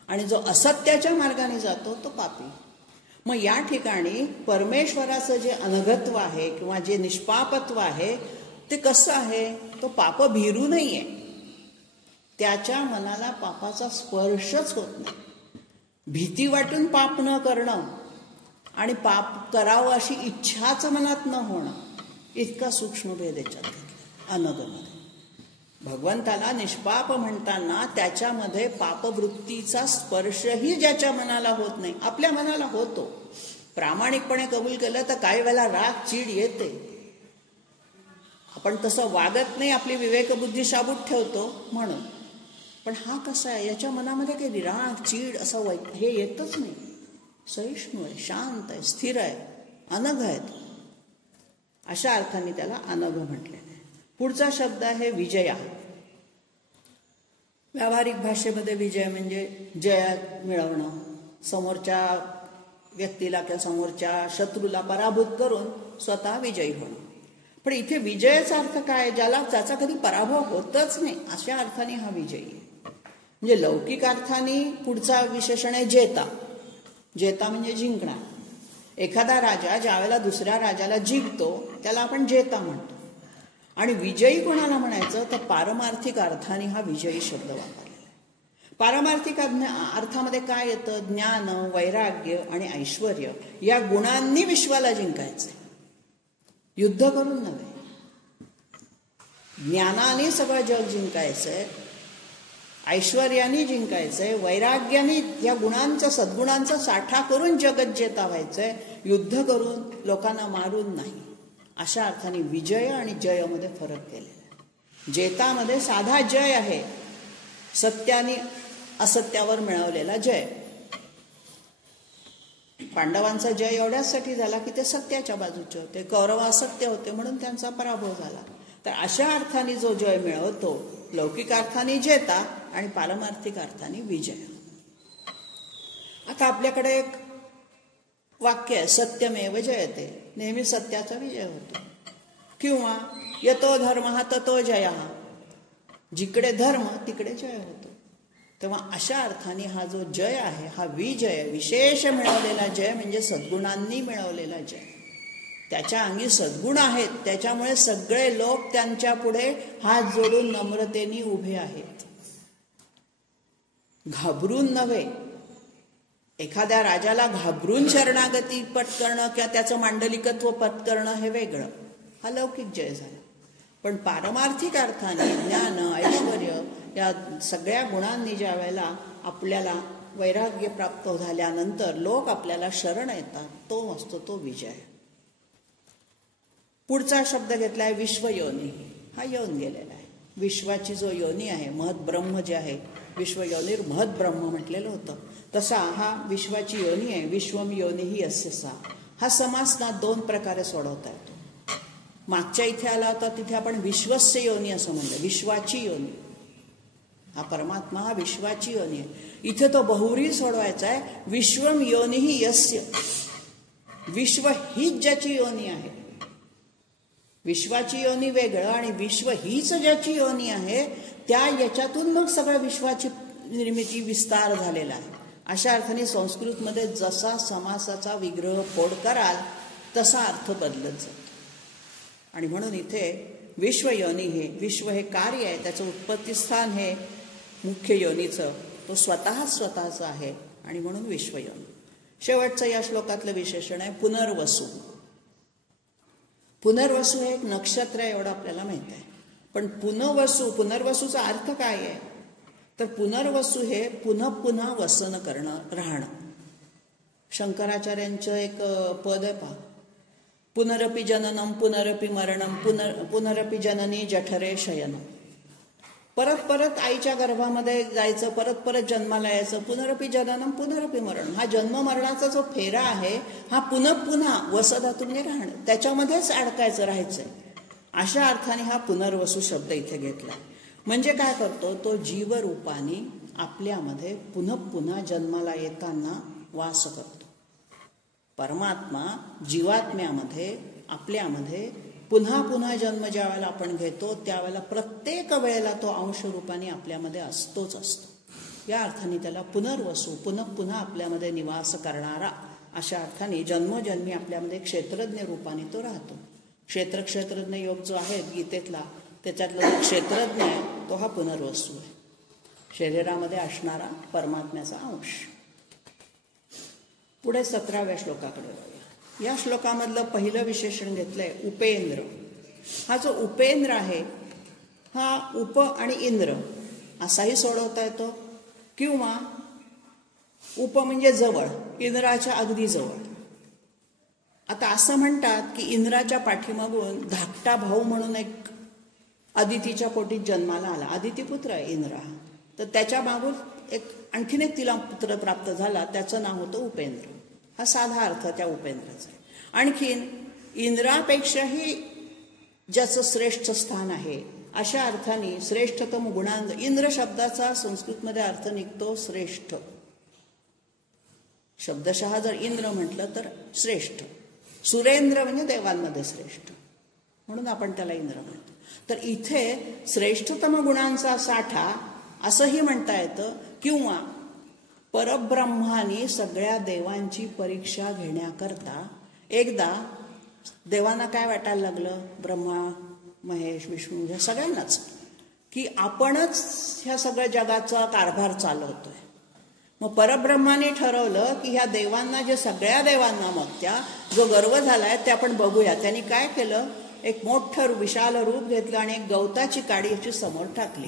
आणि जो असत्याच्या मार्गाने जातो तो पापी. मग या ठिकाणी परमेश्वराचं जे अनघत्व आहे किंवा जे निष्पापत्व आहे ते कसं आहे? तो पाप भीरू नाहीये. त्याच्या मनाला पापाचा स्पर्शच होत नाही. भीती वाटून पाप न करणं आणि पाप करावं अशी इच्छाच मनात न होणं, इतका सूक्ष्म भेद याच्यात अनघमध्ये. भगवंताला निष्पाप म्हणताना त्याच्यामध्ये पापवृत्तीचा स्पर्शही ज्याच्या मनाला होत नाही. आपल्या मनाला होतो, प्रामाणिकपणे कबूल केलं तर काही वेळेला राग चीड येते. आपण तसं वागत नाही, आपली विवेकबुद्धी शाबूत ठेवतो म्हणून. पण हा कसा आहे? याच्या मनामध्ये काही राग चीड असं हे येतच नाही. सहिष्णू आहे, शांत आहे, स्थिर आहे, अनघ आहे. अशा अर्थाने त्याला अनघ म्हटलेलं आहे. पुढचा शब्द आहे विजया. व्यावहारिक भाषेमध्ये विजय म्हणजे जय मिळवणं, समोरच्या व्यक्तीला किंवा समोरच्या शत्रूला पराभूत करून स्वतः विजयी होणं. पण इथे विजयाचा अर्थ काय? ज्याचा कधी पराभव होतच नाही अशा अर्थाने हा विजयी आहे. म्हणजे लौकिक अर्थाने पुढचा विशेषण आहे जेता. जेता म्हणजे जिंकणार. एखादा राजा ज्या वेळेला दुसऱ्या राजाला जिंकतो त्याला आपण जेता म्हणतो. आणि विजयी कोणाला म्हणायचं तर पारमार्थिक अर्थाने हा विजयी शब्द वापरलेला आहे. पारमार्थिक अर्थामध्ये काय येतं? ज्ञान, वैराग्य आणि ऐश्वर या गुणांनी विश्वाला जिंकायचंय, युद्ध करून नव्हे. ज्ञानाने सगळं जग जिंकायचंय, ऐश्वर्याने जिंकायचंय, वैराग्याने या गुणांचा सद्गुणांचा साठा करून जगत जेता व्हायचंय, युद्ध करून लोकांना मारून नाही. अशा अर्थाने विजय आणि जयमध्ये फरक केलेला आहे. जेतामध्ये साधा जय आहे, सत्याने असत्यावर मिळवलेला जय. पांडवांचा जय एवढ्यासाठी झाला की ते सत्याच्या बाजूचे होते, कौरव असत्य होते म्हणून त्यांचा पराभव झाला. तर अशा अर्थाने जो जय मिळवतो, लौकिक अर्थाने जेता आणि पारमार्थिक अर्थाने विजय. आता आपल्याकडे एक वाक्य आहे, सत्यमेव जयते. नेहमी सत्याचा विजय होतो. किंवा यतो धर्म ततो जय, जिकडे धर्म तिकडे जय होतो. तेव्हा अशा अर्थाने हा जो जय आहे हा विजय, विशेष मिळवलेला जय म्हणजे सद्गुणांनी मिळवलेला जय. त्याच्या अंगी सद्गुण आहेत, त्याच्यामुळे सगळे लोक त्यांच्या पुढे हात जोडून नम्रतेने उभे आहेत, घाबरून नव्हे. एखाद्या राजाला घाबरून शरणागती पत्करणं किंवा त्याचं मांडलिकत्व पत्करणं हे वेगळं, हा लौकिक जय झाला. पण पारमार्थिक अर्थाने ज्ञान, ऐश्वर या सगळ्या गुणांनी ज्या वेळेला आपल्याला वैराग्य प्राप्त झाल्यानंतर लोक आपल्याला शरण येतात, तो असतो तो विजय. पुढचा शब्द घेतलाय विश्वयोनी. हा येऊन गेलेला आहे. विश्वाची जो योनी आहे, महत ब्रह्म जे आहे, विश्वयोनीर महत ब्रह्म म्हटलेलं होतं, तसा हा विश्वाची योनी आहे. विश्वम योनीही अस्य सा. हा समास ना दोन प्रकारे सोडवता येतो. मागच्या इथे आला होता तिथे आपण विश्वस्य योनी असं म्हणलं, विश्वाची योनी. हा परमात्मा हा विश्वाची योनी आहे. इथे तो बहुरी सोडवायचा आहे, विश्वम योनीही यस्य. विश्व हीच ज्याची योनी आहे. विश्वाची योनी वेगळं आणि विश्व हीच ज्याची योनी आहे, त्या याच्यातून मग सगळं विश्वाची निर्मिती विस्तार झालेला आहे. अशा अर्थाने संस्कृतमध्ये जसा समासाचा विग्रह फोड कराल तसा अर्थ बदलत जातो. आणि म्हणून इथे विश्वयोनी हे विश्व हे कार्य आहे, त्याचं उत्पत्तीस्थान हे मुख्य योनीचं, तो स्वतःचं आहे आणि म्हणून विश्वयोनी. शेवटचं या श्लोकातलं विशेषण आहे पुनर्वसू. पुनर्वसू हे एक नक्षत्र आहे एवढं आपल्याला माहित आहे. पण पुनर्वसूचा अर्थ काय आहे तर पुनर्वसू हे पुन्हा पुन्हा वसन करणं, राहणं. शंकराचार्यांचं एक पद आहे पहा, पुनरपि जननम पुनरपि मरणम पुनरपि जननी जठरे शयनम. परत परत आईच्या गर्भामध्ये जायचं, परत परत जन्माला यायचं, पुनरपि जननम पुनरपि मरण. हा जन्म मरणाचा जो फेरा आहे हा पुन्हा वसधातून राहणं, त्याच्यामध्येच अडकायचं, राहायचंय. अशा अर्थाने हा पुनर्वसू शब्द इथे घेतला. म्हणजे काय करतो तो जीवरूपाने आपल्यामध्ये पुन्हा जन्माला येताना वास करतो. परमात्मा जीवात्म्यामध्ये आपल्यामध्ये पुन्हा जन्म ज्या वेळेला आपण घेतो त्यावेळेला प्रत्येक वेळेला तो अंशरूपाने आपल्यामध्ये असतोच असतो. या अर्थाने त्याला पुनर्वसू, पुन्हा आपल्यामध्ये निवास करणारा अशा अर्थाने जन्मोजन्मी आपल्यामध्ये क्षेत्रज्ञ रूपाने तो राहतो. क्षेत्रज्ञ योग जो आहे गीतेतला, त्याच्यातला जो क्षेत्रज्ञ आहे तो हा पुनर्वसू आहे, शरीरामध्ये असणारा परमात्म्याचा अंश. पुढे 17व्या श्लोकाकडे जाऊया. या श्लोकामधलं पहिलं विशेषण घेतलंय उपेंद्र. हा जो उपेंद्र आहे हा उप आणि इंद्र असाही सोडवता येतो, किंवा उप म्हणजे जवळ, इंद्राच्या अगदी जवळ. आता असं म्हणतात की इंद्राच्या पाठीमागून धाकटा भाऊ म्हणून एक अदितीच्या पोटीत जन्माला आला. अदिती पुत्र आहे इंद्रा, तर त्याच्या मागून आणखीन एक तिला पुत्र प्राप्त झाला, त्याचं नाव होतं उपेंद्र. हा साधा अर्थ त्या उपेंद्राचा आहे. आणखीन इंद्रापेक्षाही ज्याचं श्रेष्ठ स्थान आहे अशा अर्थाने श्रेष्ठतम गुणांत. इंद्र शब्दाचा संस्कृतमध्ये अर्थ निघतो श्रेष्ठ. शब्दशः जर इंद्र म्हटलं तर श्रेष्ठ. सुरेंद्र म्हणजे देवांमध्ये श्रेष्ठ, म्हणून आपण त्याला इंद्र म्हणतो. तर इथे श्रेष्ठतम गुणांचा साठा असंही म्हणता येतं, किंवा परब्रह्माने सगळ्या देवांची परीक्षा घेण्याकरता एकदा देवांना काय वाटायला लागलं, ब्रह्मा महेश विष्णू ह्या सगळ्यांनाच, की आपणच ह्या सगळ्या जगाचा कारभार चालवतोय. मग परब्रह्माने ठरवलं की ह्या देवांना, जे सगळ्या देवांना मग त्या जो गर्व झालाय ते आपण बघूया. त्यांनी काय केलं, एक मोठं विशाल रूप घेतलं आणि एक गवताची काडी याची समोर टाकली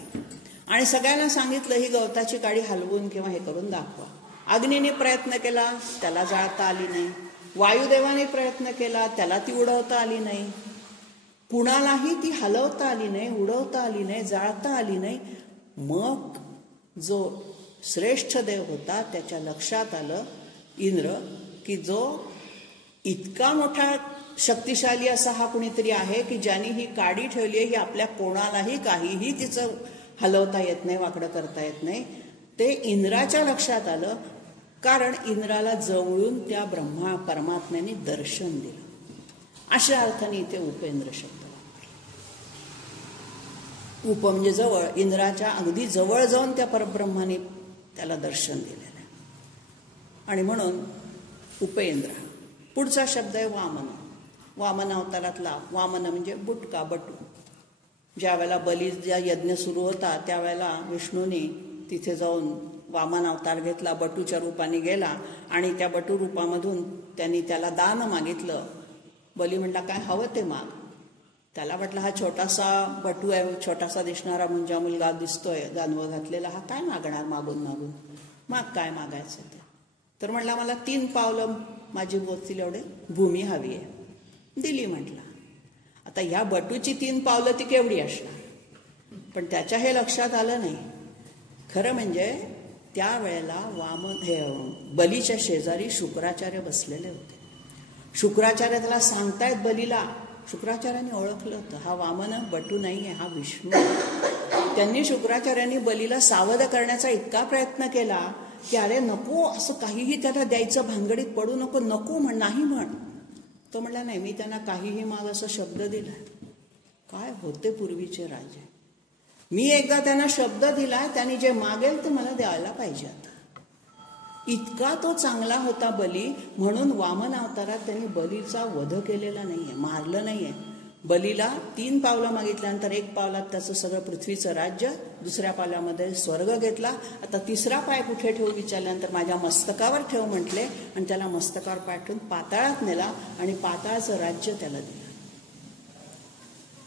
आणि सगळ्यांना सांगितलं ही गवताची काडी हलवून किंवा हे करून दाखवा. अग्नीने प्रयत्न केला, त्याला जाळता आली नाही. वायुदेवाने प्रयत्न केला, त्याला ती उडवता आली नाही. कुणालाही ती हलवता आली नाही, उडवता आली नाही, जाळता आली नाही. मग जो श्रेष्ठ देव होता त्याच्या लक्षात आलं, इंद्र, की जो इतका मोठा शक्तिशाली असा हा कुणीतरी आहे की ज्याने ही काडी ठेवली आहे, ही आपल्या कोणालाही काहीही तिचं हलवता येत नाही, वाकडं करता येत नाही. ते इंद्राच्या लक्षात आलं, कारण इंद्राला जवळून त्या परमात्म्याने दर्शन दिलं. अशा अर्थाने इथे उपेंद्र शब्द. उप म्हणजे जवळ, इंद्राच्या अगदी जवळ जाऊन त्या परब्रह्माने त्याला दर्शन दिलेलं आहे, आणि म्हणून उपेंद्र. पुढचा शब्द आहे वामन. वामन अवतारातला वामन म्हणजे बुटका, बटू. ज्या वेळेला बलीचा यज्ञ सुरू होता त्यावेळेला विष्णूने तिथे जाऊन वामन अवतार घेतला, बटूच्या रूपाने गेला आणि त्या बटू रूपामधून त्यांनी त्याला दान मागितलं. बली म्हणला काय हवं ते माग. त्याला म्हटलं हा छोटासा बटू आहे, छोटासा दिसणारा मुंजा मुलगा दिसतोय, गानवं घातलेला, हा काय मागणार मागून मागून, माग काय मागायचं ते. तर म्हटला मला 3 पावलं माझी बोचतील एवढे भूमी हवी आहे. दिली म्हटला. आता ह्या बटूची 3 पावलं ती केवढी असणार, पण त्याच्या हे लक्षात आलं नाही. खरं म्हणजे त्यावेळेला बलीच्या शेजारी शुक्राचार्य बसलेले होते. शुक्राचार्य त्याला सांगतायत बलीला. शुक्राचार्यांनी ओळखलं होतं हा वामन बटू नाही आहे, हा विष्णू. त्यांनी शुक्राचार्यांनी बलीला सावध करण्याचा इतका प्रयत्न केला की अरे नको, असं काहीही त्याला द्यायचं, भानगडीत पडू नको, नको म्हण, नाही म्हण. तो म्हणला नाही, मी त्यांना काहीही माग असा शब्द दिला. काय होते पूर्वीचे राजे, मी एकदा त्यांना शब्द दिलाय, त्यांनी जे मागेल ते मला द्यायला पाहिजे. आता इतका तो चांगला होता बली, म्हणून वामन अवतारात त्यांनी बलीचा वध केलेला नाहीये, मारलं नाहीये. बलीला 3 पावलं मागितल्यानंतर 1 पावलात त्याचं सगळं पृथ्वीचं राज्य, दुसऱ्या पावलामध्ये स्वर्ग घेतला. आता 3रा पाय कुठे ठेवू विचारल्यानंतर माझ्या मस्तकावर ठेव म्हटले आणि त्याला मस्तकावर पाय ठेवून पाताळात नेला आणि पाताळाचं राज्य त्याला दिलं.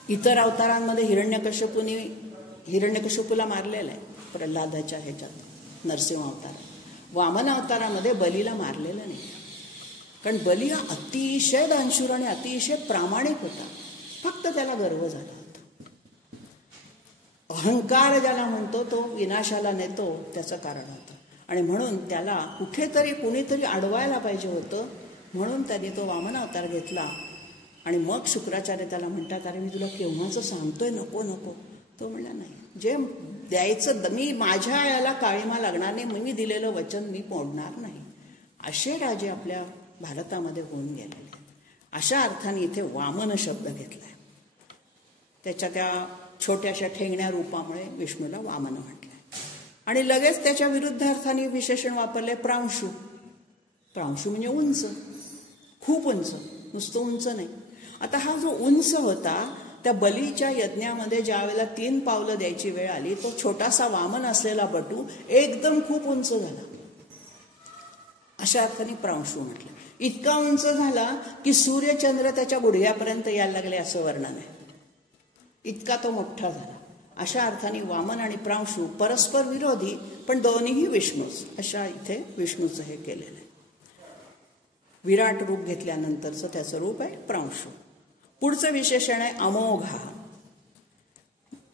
इतर अवतारांमध्ये हिरण्यकश्यपूला मारलेलं आहे, प्रल्हादाच्या ह्याच्यात नरसिंह अवतारात. वामन अवतारामध्ये बलीला मारलेलं नाही, कारण बली हा अतिशय दानशूर आणि अतिशय प्रामाणिक होता. फक्त त्याला गर्व झाला होता. अहंकार ज्याला म्हणतो तो विनाशाला नेतो, त्याचं कारण होतं. आणि म्हणून त्याला कुठेतरी कुणीतरी अडवायला पाहिजे होतं, म्हणून त्याने तो वामन अवतार घेतला. आणि मग शुक्राचार्य त्याला म्हणतात अरे मी तुला केव्हाचं सांगतोय नको नको. तो म्हणला नाही, जे द्यायचं मी माझ्या याला काळीमा लागणार नाही, मी दिलेलं वचन मी मोडणार नाही. असे राजे आपल्या भारतामध्ये होऊन गेलेले आहेत. अशा अर्थाने इथे वामन शब्द घेतलाय. त्याच्या त्या छोट्याशा ठेंगण्या रूपामुळे विष्णूला वामन म्हटलंय. आणि लगेच त्याच्या विरुद्ध अर्थाने विशेषण वापरले प्रांशू. प्रांशू म्हणजे उंच, खूप उंच, नुसतं उंच नाही. आता हा जो उंच होता, त्या बलीच्या यज्ञामध्ये ज्या वेळेला 3 पावलं द्यायची वेळ आली, तो छोटासा वामन असलेला बटू एकदम खूप उंच झाला. अशा अर्थाने प्रांशू म्हटलं. इतका उंच झाला की सूर्यचंद्र त्याच्या गुडघ्यापर्यंत यायला लागले असं वर्णन आहे. इतका तो मोठा झाला. अशा अर्थाने वामन आणि प्रांशू परस्पर विरोधी, पण दोन्हीही विष्णूच. अशा इथे विष्णूचं हे केलेलं आहे. विराट रूप घेतल्यानंतरचं त्याचं रूप आहे प्रांशू. पुढचं विशेषण आहे अमोघा.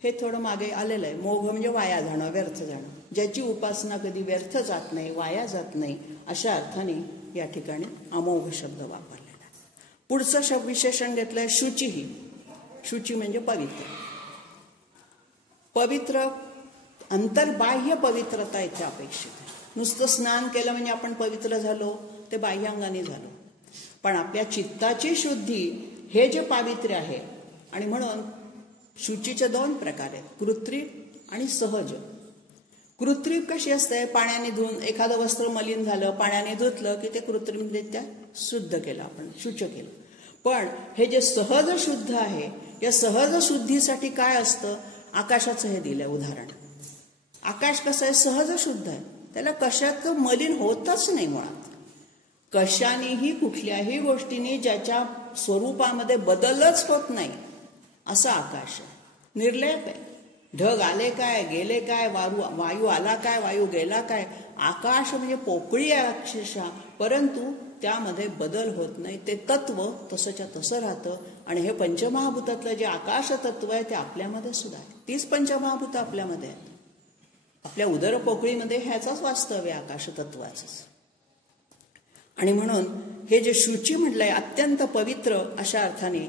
हे थोडं मागे आलेलं आहे. मोघ म्हणजे वाया जाणं, व्यर्थ जाणं. ज्याची उपासना कधी व्यर्थ जात नाही, वाया जात नाही, अशा अर्थाने या ठिकाणी अमोघ शब्द वापरलेला आहे. पुढचं विशेषण घेतलंय शुचिही. शुची म्हणजे पवित्र. पवित्र, अंतर्बाह्य पवित्रता इथे अपेक्षित आहे. नुसतं स्नान केलं म्हणजे आपण पवित्र झालो, ते बाह्यांगाने झालो. पण आपल्या चित्ताची शुद्धी हे जे पावित्र्य आहे. आणि म्हणून शुचीचे 2 प्रकार आहेत, कृत्रिम आणि सहज. कृत्रिम कशी असते? पाण्याने धुवून एखादं वस्त्र मलिन झालं, पाण्याने धुतलं की ते कृत्रिमरित्या शुद्ध केलं, आपण शुच केलं. पण हे जे सहज शुद्ध आहे, या सहज शुद्धीसाठी काय असतं? आकाशाचं हे दिलंय उदाहरण. आकाश कसं आहे? सहज शुद्ध आहे. त्याला कशात मलिन होतच नाही मुळात. कशानेही कुठल्याही गोष्टीने ज्याच्या स्वरूपामध्ये बदलच होत नाही असं आकाश आहे. निर्लेप आहे. ढग आले काय, गेले काय, वायू आला काय, वायू गेला काय, आकाश म्हणजे पोकळी आहे अक्षरशः, परंतु त्यामध्ये बदल होत नाही. ते तत्व तसंच्या तसं राहतं. आणि हे पंचमहाभूतातलं जे आकाश तत्व आहे ते आपल्यामध्ये सुद्धा आहे. 30 पंचमहाभूत आपल्यामध्ये आहेत. आपल्या उदर पोकळीमध्ये ह्याचाच वास्तव आहे, आकाश तत्वाचंच. आणि म्हणून हे जे शुची म्हटलंय अत्यंत पवित्र, अशा अर्थाने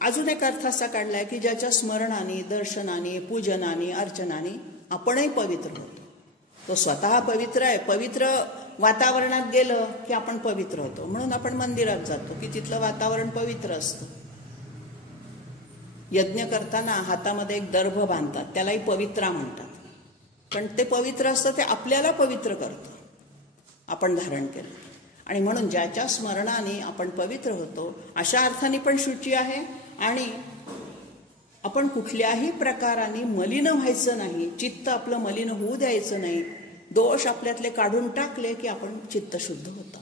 अजून एक अर्थ असा काढलाय की ज्याच्या स्मरणाने, दर्शनाने, पूजनाने, अर्चनाने आपणही पवित्र होतो. तो स्वतः पवित्र आहे. पवित्र वातावरणात गेलं की आपण पवित्र होतो. म्हणून आपण मंदिरात जातो की तिथलं वातावरण पवित्र असतं. यज्ञ करताना हातामध्ये एक दर्भ बांधतात, त्यालाही पवित्रा म्हणतात. पण ते पवित्र असतं, ते आपल्याला पवित्र करतं आपण धारण केलं. आणि म्हणून ज्याच्या स्मरणाने आपण पवित्र होतो, अशा अर्थाने पण शुची आहे. आणि आपण कुठल्याही प्रकाराने मलिन व्हायचं नाही, चित्त आपलं मलिन होऊ द्यायचं नाही. दोष आपल्यातले काढून टाकले की आपण चित्त शुद्ध होतं.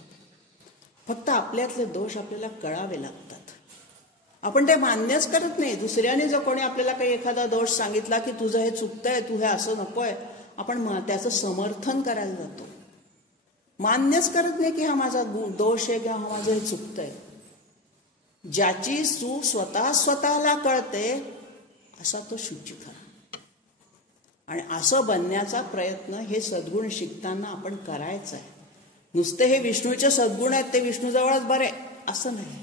फक्त आपल्यातले दोष आपल्याला कळावे लागतात. आपण ते मान्यच करत नाही. दुसऱ्याने जर कोणी आपल्याला काही एखादा दोष सांगितला की तुझं हे चुकतंय, तू हे असं नकोय, आपण त्याचं समर्थन करायला जातो. मान्यच करत नाही की हा माझा दोष आहे किंवा हा माझं हे चुकतंय. ज्याची चूक स्वतःला कळते असा तो शुची खरा. आणि असं बनण्याचा प्रयत्न हे सद्गुण शिकताना आपण करायचं आहे. नुसते हे विष्णूचे सद्गुण आहेत, ते विष्णूजवळच बरे असं नाही.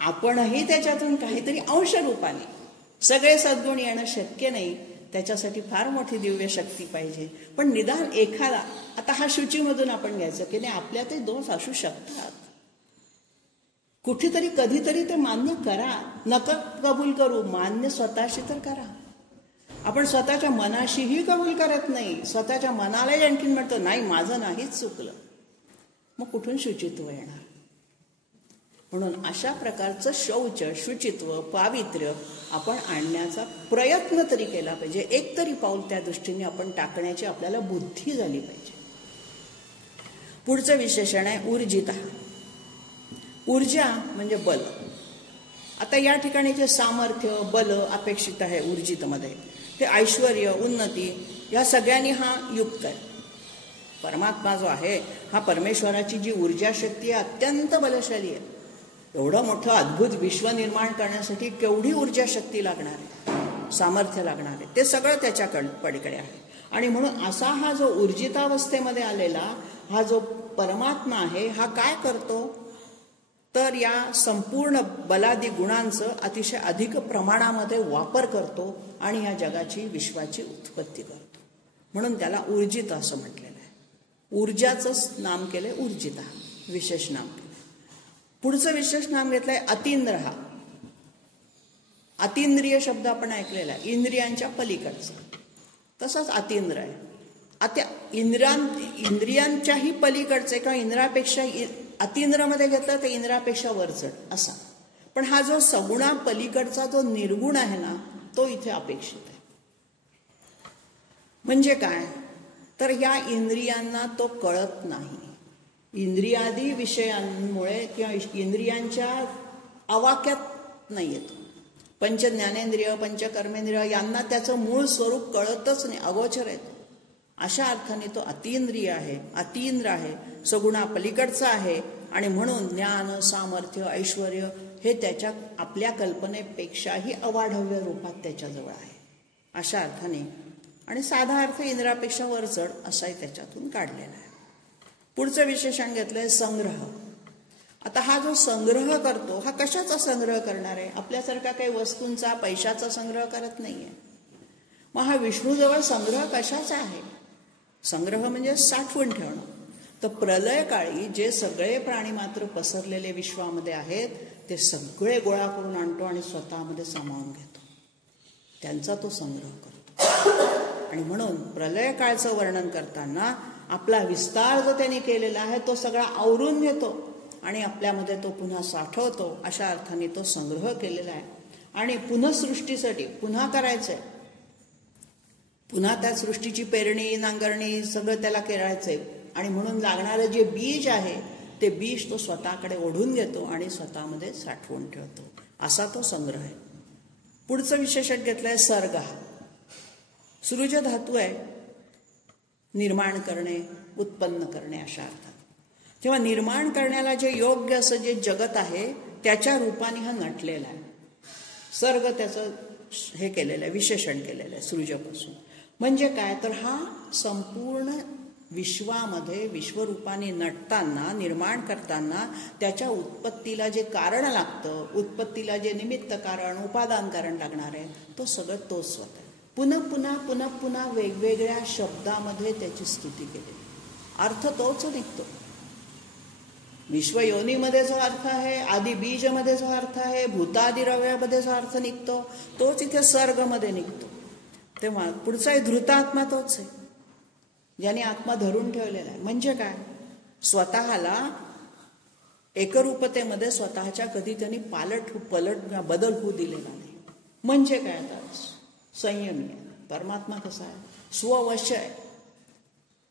आपणही त्याच्यातून काहीतरी अंश रूपाने, सगळे सद्गुण येणं शक्य नाही, त्याच्यासाठी फार मोठी दिव्य शक्ती पाहिजे. पण निदान एखादा, आता हा शुचीमधून आपण घ्यायचं की नाही, आपल्यातही दोष असू शकतात. कुठेतरी कधीतरी ते मान्य करा. नका कबूल करू, मान्य स्वतःशी तर करा. आपण स्वतःच्या मनाशीही कबूल करत नाही. स्वतःच्या मनालाही आणखीन म्हणतो नाही, माझं नाहीच चुकलं. मग कुठून शुचित्व येणार? म्हणून अशा प्रकारचं शौच, शुचित्व, पावित्र्य आपण आणण्याचा प्रयत्न तरी केला पाहिजे. एक तरी पाऊल त्या दृष्टीने आपण टाकण्याची आपल्याला बुद्धी झाली पाहिजे. पुढचं विशेषण आहे ऊर्जिता. ऊर्जा म्हणजे बल. आता या ठिकाणी जे सामर्थ्य, बल अपेक्षित आहे ऊर्जितमध्ये, ते ऐश्वर्य, उन्नती या सगळ्यांनी हा युक्त आहे. परमात्मा जो आहे हा परमेश्वराची जी ऊर्जा शक्ती आहे अत्यंत बलशाली आहे. एवढं मोठं अद्भुत विश्व निर्माण करण्यासाठी केवढी ऊर्जा शक्ती लागणार आहे, सामर्थ्य लागणार आहे, ते सगळं त्याच्याकडे पलीकडे आहे. आणि म्हणून असा हा जो ऊर्जितावस्थेमध्ये आलेला हा जो परमात्मा आहे, हा काय करतो तर या संपूर्ण बलादी गुणांचं अतिशय अधिक प्रमाणामध्ये वापर करतो आणि या जगाची, विश्वाची उत्पत्ती करतो. म्हणून त्याला ऊर्जित असं म्हटलेलं आहे. ऊर्जाचंच नाम केलंय ऊर्जिता, विशेष नाम केलं. पुढचं विशेष नाम घेतलंय अतींद्र. हा अतींद्रिय शब्द आपण ऐकलेला आहे, इंद्रियांच्या पलीकडचा, तसाच अतींद्र आहे. आता इंद्रियांच्याही पलीकडचे किंवा इंद्रापेक्षा अतिंद्रमध्ये घेतलं तर इंद्रापेक्षा वरचढ असा. पण हा जो सगुणा पलीकडचा जो निर्गुण आहे ना, तो इथे अपेक्षित आहे. म्हणजे काय तर या इंद्रियांना तो कळत नाही. इंद्रियादी विषयांमुळे किंवा इंद्रियांच्या आवाक्यात नाही येतो. पंच ज्ञानेंद्रिय पंचकर्मेंद्रिय यांना त्याचं मूळ स्वरूप कळतच नाही, अगोचर येतो. अशा अर्थाने तो अतिंद्रिय आहे, अतिंद्र आहे, सगुणा पलीकडचा आहे. आणि म्हणून ज्ञान सामर्थ्य ऐश्वर हे त्याच्या आपल्या कल्पनेपेक्षाही अवाढव्य रूपात त्याच्याजवळ आहे अशा अर्थाने. आणि साधा अर्थ इंद्रापेक्षा वरचढ असाही त्याच्यातून काढलेला आहे. पुढचं विशेषण घेतलंय संग्रह. आता हा जो संग्रह करतो हा कशाचा संग्रह करणार आहे? आपल्यासारखा काही वस्तूंचा पैशाचा संग्रह करत नाहीये. मग हा विष्णूजवळ संग्रह कशाचा आहे? संग्रह म्हणजे साठवून ठेवणं. तर प्रलय काळी जे सगळे प्राणी मात्र पसरलेले विश्वामध्ये आहेत ते सगळे गोळा करून आणतो आणि स्वतःमध्ये सामावून घेतो. त्यांचा तो संग्रह करतो. आणि म्हणून प्रलय काळचं वर्णन करताना आपला विस्तार जो त्यांनी केलेला आहे तो सगळा आवरून घेतो आणि आपल्यामध्ये तो पुन्हा साठवतो. अशा अर्थाने तो संग्रह केलेला आहे. आणि पुनःसृष्टीसाठी पुन्हा करायचंय, पुन्हा त्या सृष्टीची पेरणी नांगरणी सगळं त्याला करायचंय. आणि म्हणून लागणारं जे बीज आहे ते बीज तो स्वतःकडे ओढून घेतो आणि स्वतःमध्ये साठवून ठेवतो. असा तो संग्रह आहे. पुढचं विशेषण घेतलंय सर्ग. सृज धातू आहे, निर्माण करणे उत्पन्न करणे अशा अर्थात. तेव्हा निर्माण करण्याला जे योग्य असं जे जगत आहे त्याच्या रूपाने हा नटलेला आहे. सर्ग त्याचं हे केलेलं आहे, विशेषण केलेलं आहे सृजपासून. म्हणजे काय तर हा संपूर्ण विश्वामध्ये विश्वरूपाने नटताना निर्माण करताना त्याच्या उत्पत्तीला जे कारण लागतं, उत्पत्तीला जे निमित्त कारण उपादान कारण लागणार आहे तो सगळं तोच स्वतः पुन्हा पुन्हा पुन्हा पुन्हा वेगवेगळ्या शब्दामध्ये त्याची स्तुती केली. अर्थ तोच निघतो. विश्वयोनीमध्ये जो अर्थ आहे, आदि बीजमध्ये जो अर्थ आहे, भूतादि रव्यामध्ये जो अर्थ निघतो तोच इथे सर्गमध्ये निघतो. तेव्हा पुढचाही धृतात्मा तोच आहे, ज्याने आत्मा धरून ठेवलेला आहे. म्हणजे काय स्वतःला एकरूपतेमध्ये स्वतःच्या कधी त्यांनी पलट बदल होऊ दिलेला नाही. म्हणजे काय आता संयमी आहे. परमात्मा कसा आहे? स्ववश आहे.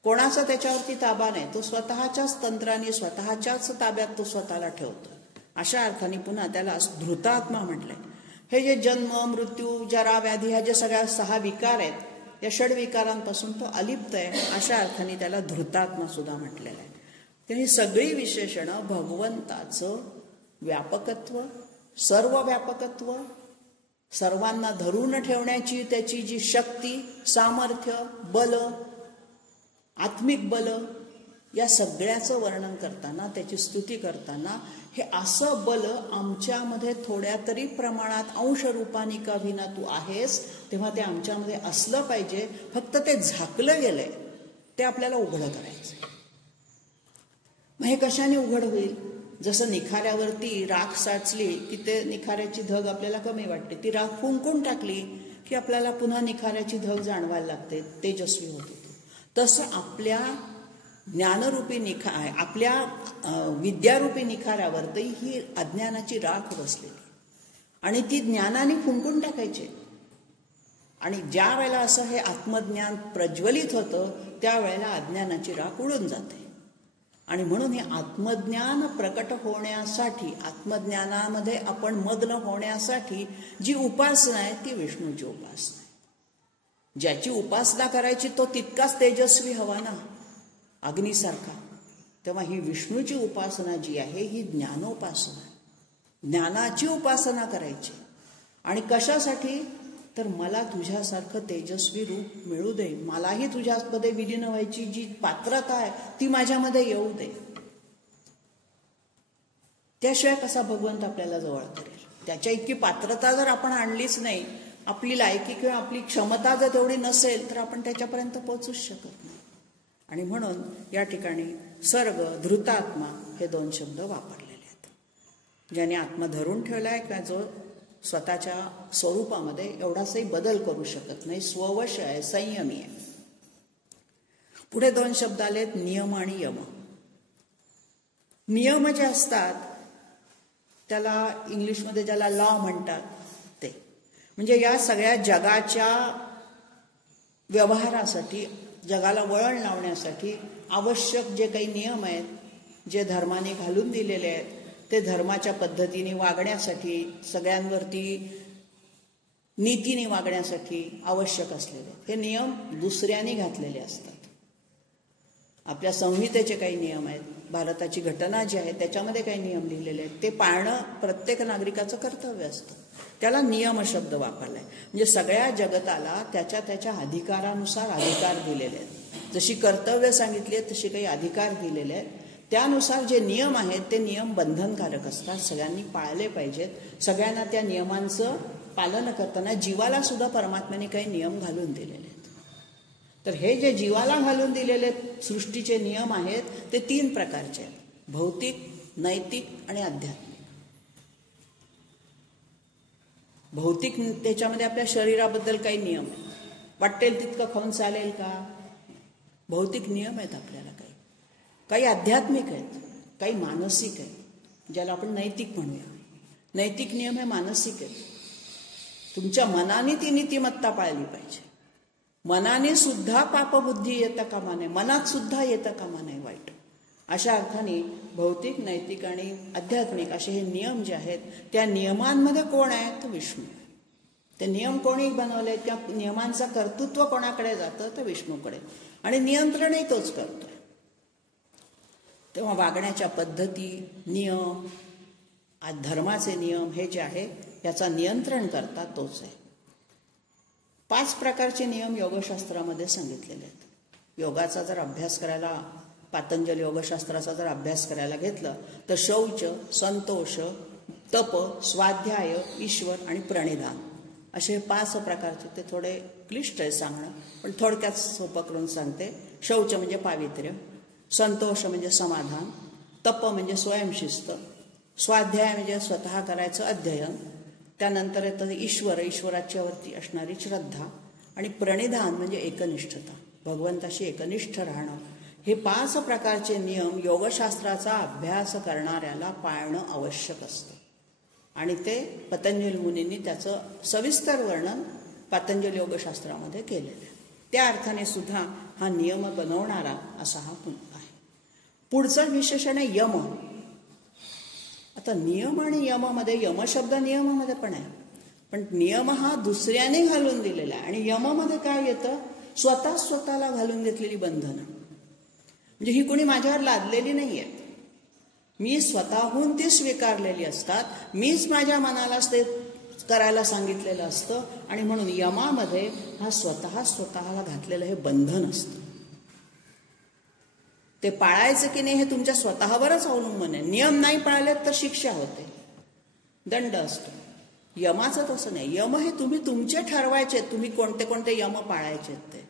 कोणाचा त्याच्यावरती ताबा नाही. तो स्वतःच्याच तंत्राने स्वतःच्याच ताब्यात तो स्वतःला ठेवतो. अशा अर्थाने पुन्हा त्याला धृतात्मा म्हटलंय. हे जे जन्म मृत्यू जरा व्याधी ह्या जे सगळ्या 6 विकार आहेत या षड्विकारांपासून तो अलिप्त आहे. अशा अर्थाने त्याला धृतात्मा सुद्धा म्हटलेलं आहे. त्यांनी सगळी विशेषणं भगवंताचं व्यापकत्व, सर्व व्यापकत्व, सर्वांना धरून ठेवण्याची त्याची जी शक्ती सामर्थ्य बल आत्मिक बल या सगळ्याचं वर्णन करताना त्याची स्तुती करताना हे असं बल आमच्यामध्ये थोड्या तरी प्रमाणात अंश रूपाने का विना तू आहेस तेव्हा ते आमच्यामध्ये असलं पाहिजे. फक्त ते झाकलं गेलंय ते आपल्याला उघडं करायचं. मग हे कशाने उघड होईल? जसं निखाऱ्यावरती राख साचली की ते निखाऱ्याची धग आपल्याला कमी वाटते. ती राख फुंकून टाकली की आपल्याला पुन्हा निखाऱ्याची धग जाणवायला लागते, तेजस्वी होते. तसं आपल्या ज्ञानरूपी आपल्या विद्यारूपी निखाऱ्यावरती ही अज्ञानाची राख बसलेली आणि ती ज्ञानाने फुंकून टाकायची. आणि ज्या वेळेला असं हे आत्मज्ञान प्रज्वलित होतं त्यावेळेला अज्ञानाची राख उडून जाते. आणि म्हणून हे आत्मज्ञान प्रकट होण्यासाठी आत्मज्ञानामध्ये आपण मग्न होण्यासाठी जी उपासना आहे ती विष्णूची उपासना आहे. ज्याची उपासना करायची तो तितकाच तेजस्वी हवा ना, अग्नीसारखा. तेव्हा ही विष्णूची उपासना जी आहे ही ज्ञानोपासना आहे. ज्ञानाची उपासना करायची. आणि कशासाठी? तर मला तुझ्यासारखं तेजस्वी रूप मिळू दे, मलाही तुझ्यामध्ये विलीन व्हायची जी पात्रता आहे ती माझ्यामध्ये येऊ दे. त्याशिवाय कसा भगवंत आपल्याला जवळ करेल? त्याच्या इतकी पात्रता जर आपण आणलीच नाही, आपली लायकी किंवा आपली क्षमता जर तेवढी नसेल तर आपण त्याच्यापर्यंत पोहोचूच शकत नाही. आणि म्हणून या ठिकाणी सर्ग धृतात्मा हे 2 शब्द वापरलेले आहेत. ज्याने आत्मा धरून ठेवलाय किंवा जो स्वतःच्या स्वरूपामध्ये एवढासाही बदल करू शकत नाही, स्ववश आहे, संयमी आहे. पुढे 2 शब्द आलेत, नियम आणि यम. नियम जे असतात त्याला इंग्लिशमध्ये ज्याला लॉ म्हणतात ते, म्हणजे या सगळ्या जगाच्या व्यवहारासाठी, जगाला वळण लावण्यासाठी आवश्यक जे काही नियम आहेत, जे धर्माने घालून दिलेले आहेत, ते धर्माच्या पद्धतीने वागण्यासाठी, सगळ्यांवरती नीतीने वागण्यासाठी आवश्यक असलेले हे नियम दुसऱ्याने घातलेले असतात. आपल्या संहितेचे काही नियम आहेत, भारताची घटना जी आहे त्याच्यामध्ये काही नियम लिहिलेले आहेत, ते पाळणं प्रत्येक नागरिकाचं कर्तव्य असतं. त्याला नियम शब्द वापरलाय. म्हणजे सगळ्या जगताला त्याच्या त्याच्या अधिकारानुसार अधिकार दिलेले आहेत. जशी कर्तव्य सांगितली आहेत तशी काही अधिकार दिलेले आहेत. त्यानुसार जे नियम आहेत ते नियम बंधनकारक असतात, सगळ्यांनी पाळले पाहिजेत. सगळ्यांना त्या नियमांचं पालन करताना जीवाला सुद्धा परमात्म्याने काही नियम घालून दिलेले आहेत. तर हे जे जीवाला घालून दिलेले सृष्टीचे नियम आहेत ते 3 प्रकारचे आहेत, भौतिक, नैतिक आणि आध्यात्मिक. भौतिक त्याच्यामध्ये आपल्या शरीराबद्दल काही नियम आहेत, वाटेल तितकं खाऊन चालेल का, भौतिक नियम आहेत आपल्याला. काही आध्यात्मिक आहेत, काही मानसिक आहेत, ज्याला आपण नैतिक म्हणूया. नैतिक नियम हे मानसिक आहेत. तुमच्या मनाने ती नीतिमत्ता पाळली पाहिजे. मनाने सुद्धा पापबुद्धी येता कामा नये, मनात सुद्धा येता कामा नये वाईट. अशा अर्थाने भौतिक, नैतिक आणि आध्यात्मिक असे हे नियम जे आहेत, त्या नियमांमध्ये कोण आहे तर विष्णू. ते नियम कोणी बनवले, त्या नियमांचं कर्तृत्व कोणाकडे जातं तर विष्णूकडे, आणि नियंत्रणही तोच करतोय. तेव्हा वागण्याच्या पद्धती, नियम, धर्माचे नियम हे जे आहे याचा नियंत्रण करता तोच आहे. 5 प्रकारचे नियम योगशास्त्रामध्ये सांगितलेले आहेत. योगाचा जर अभ्यास करायला, पातंजल योगशास्त्राचा जर अभ्यास करायला घेतलं तर शौच, संतोष, तप, स्वाध्याय, ईश्वर आणि प्रणिधान असे 5 प्रकारचे. ते थोडे क्लिष्ट आहे सांगणं, पण थोडक्यात सोपं करून सांगते. शौच म्हणजे पावित्र्य, संतोष म्हणजे समाधान, तप म्हणजे स्वयंशिस्त, स्वाध्याय म्हणजे स्वतः करायचं अध्ययन, त्यानंतर येतं ईश्वर, ईश्वराच्यावरती असणारी श्रद्धा, आणि प्रणिधान म्हणजे एकनिष्ठता, भगवंताशी एकनिष्ठ राहणं. हे 5 प्रकारचे नियम योगशास्त्राचा अभ्यास करणाऱ्याला पाळणं आवश्यक असतं. आणि ते पतंजली मुनींनी त्याचं सविस्तर वर्णन पातंजल योगशास्त्रामध्ये केलेलं आहे. त्या अर्थाने सुद्धा हा नियम बनवणारा असा हा आहे. पुढचं विशेषण आहे यम. आता नियम आणि यमामध्ये, यम शब्द नियमामध्ये पण आहे, पण नियम हा दुसऱ्याने घालून दिलेला आहे. आणि यमामध्ये काय येतं, स्वतःला घालून घेतलेली बंधनं. म्हणजे ही कोणी माझ्यावर लादलेली नाही आहेत, मी स्वतःहून ती स्वीकारलेली असतात. मीच माझ्या मनालाच ते करायला सांगितलेलं असतं, आणि म्हणून यमामध्ये हा स्वतःला घातलेलं हे बंधन असतं. ते पाळायचं की नाही हे तुमच्या स्वतःवरच अवलंबून आहे. नियम नाही पाळले तर शिक्षा होते, दंड असतो. यमाचं तसं नाही. यम हे तुम्ही तुमचे ठरवायचे, तुम्ही कोणते कोणते यम पाळायचे. ते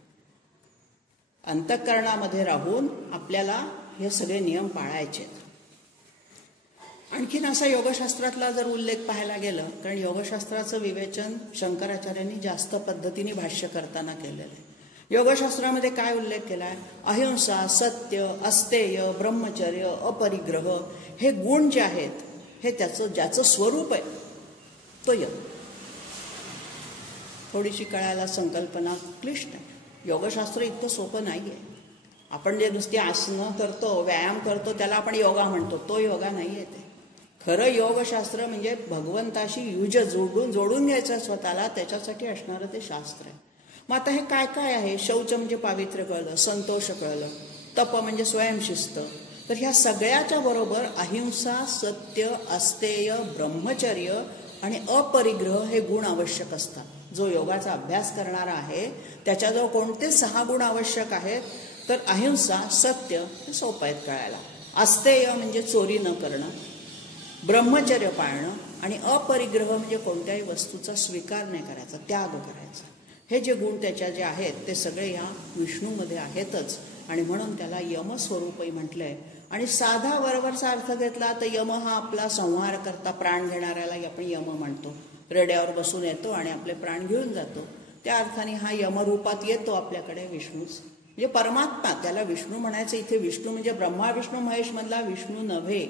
अंतःकरणामध्ये राहून आपल्याला हे सगळे नियम पाळायचे. आणखीन असा योगशास्त्रातला जर उल्लेख पाहायला गेलं, कारण योगशास्त्राचं विवेचन शंकराचार्यांनी जास्त पद्धतीने भाष्य करताना केलेलं आहे. योगशास्त्रामध्ये काय उल्लेख केलाय, अहिंसा, सत्य, अस्तेय, ब्रह्मचर्य, अपरिग्रह हे गुण जे आहेत हे त्याचं ज्याचं स्वरूप आहे तो यम. थोडीशी कळायला संकल्पना क्लिष्ट आहे. योगशास्त्र इतकं सोपं नाही आहे. आपण जे नुसती आसनं करतो, व्यायाम करतो त्याला आपण योगा म्हणतो, तो योगा नाही आहे. ते खरं योगशास्त्र म्हणजे भगवंताशी युज जोडून घ्यायचं स्वतःला, त्याच्यासाठी असणारं ते शास्त्र आहे. मग आता हे काय काय आहे, शौच म्हणजे पावित्र्य कळलं, संतोष कळलं, तप म्हणजे स्वयंशिस्त. तर ह्या सगळ्याच्या बरोबर अहिंसा, सत्य, अस्तेय, ब्रह्मचर्य आणि अपरिग्रह हे गुण आवश्यक असतात. जो योगाचा अभ्यास करणारा आहे त्याच्याजवळ कोणते 6 गुण आवश्यक आहेत, तर अहिंसा, सत्य हे सोपं आहेत कळायला, अस्तेय म्हणजे चोरी न करणं, ब्रह्मचर्य पाळणं, आणि अपरिग्रह म्हणजे कोणत्याही वस्तूचा स्वीकार नाही करायचा, त्याग करायचा. हे जे गुण त्याच्या जे आहेत ते सगळे या विष्णूमध्ये आहेतच, आणि म्हणून त्याला यमस्वरूपही म्हटलंय. आणि साधा वरवरचा अर्थ घेतला तर यम हा आपला संहार करता प्राण घेणाऱ्याला आपण यम म्हणतो. रेड्यावर बसून येतो आणि आपले प्राण घेऊन जातो, त्या अर्थाने हा यमरूपात येतो आपल्याकडे विष्णूच. म्हणजे परमात्मा, त्याला विष्णू म्हणायचं. इथे विष्णू म्हणजे ब्रह्मा विष्णू महेश मधला विष्णू नव्हे.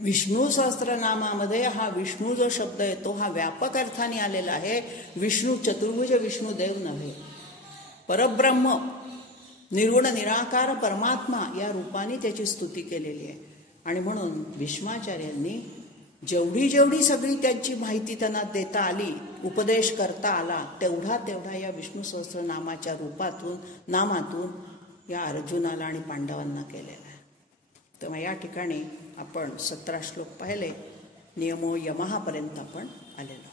विष्णू सहस्त्रनामामध्ये हा विष्णू जो शब्द येतो हा व्यापक अर्थाने आलेला आहे. विष्णू चतुर्भुज विष्णुदेव नव्हे. परब्रह्म निर्गुण निराकार परमात्मा या रूपाने त्याची स्तुती केलेली आहे. आणि म्हणून भीष्माचार्यांनी जेवढी जेवढी सगळी त्यांची माहिती त्यांना देता आली, उपदेश करता आला, तेवढा या विष्णू सहस्त्रनामाच्या रूपातून नामातून या अर्जुनाला आणि पांडवांना केलेला आहे. तेव्हा या ठिकाणी आपण 17 श्लोक पाहिले. नियमो यमहापर्यंत आपण आलेलो.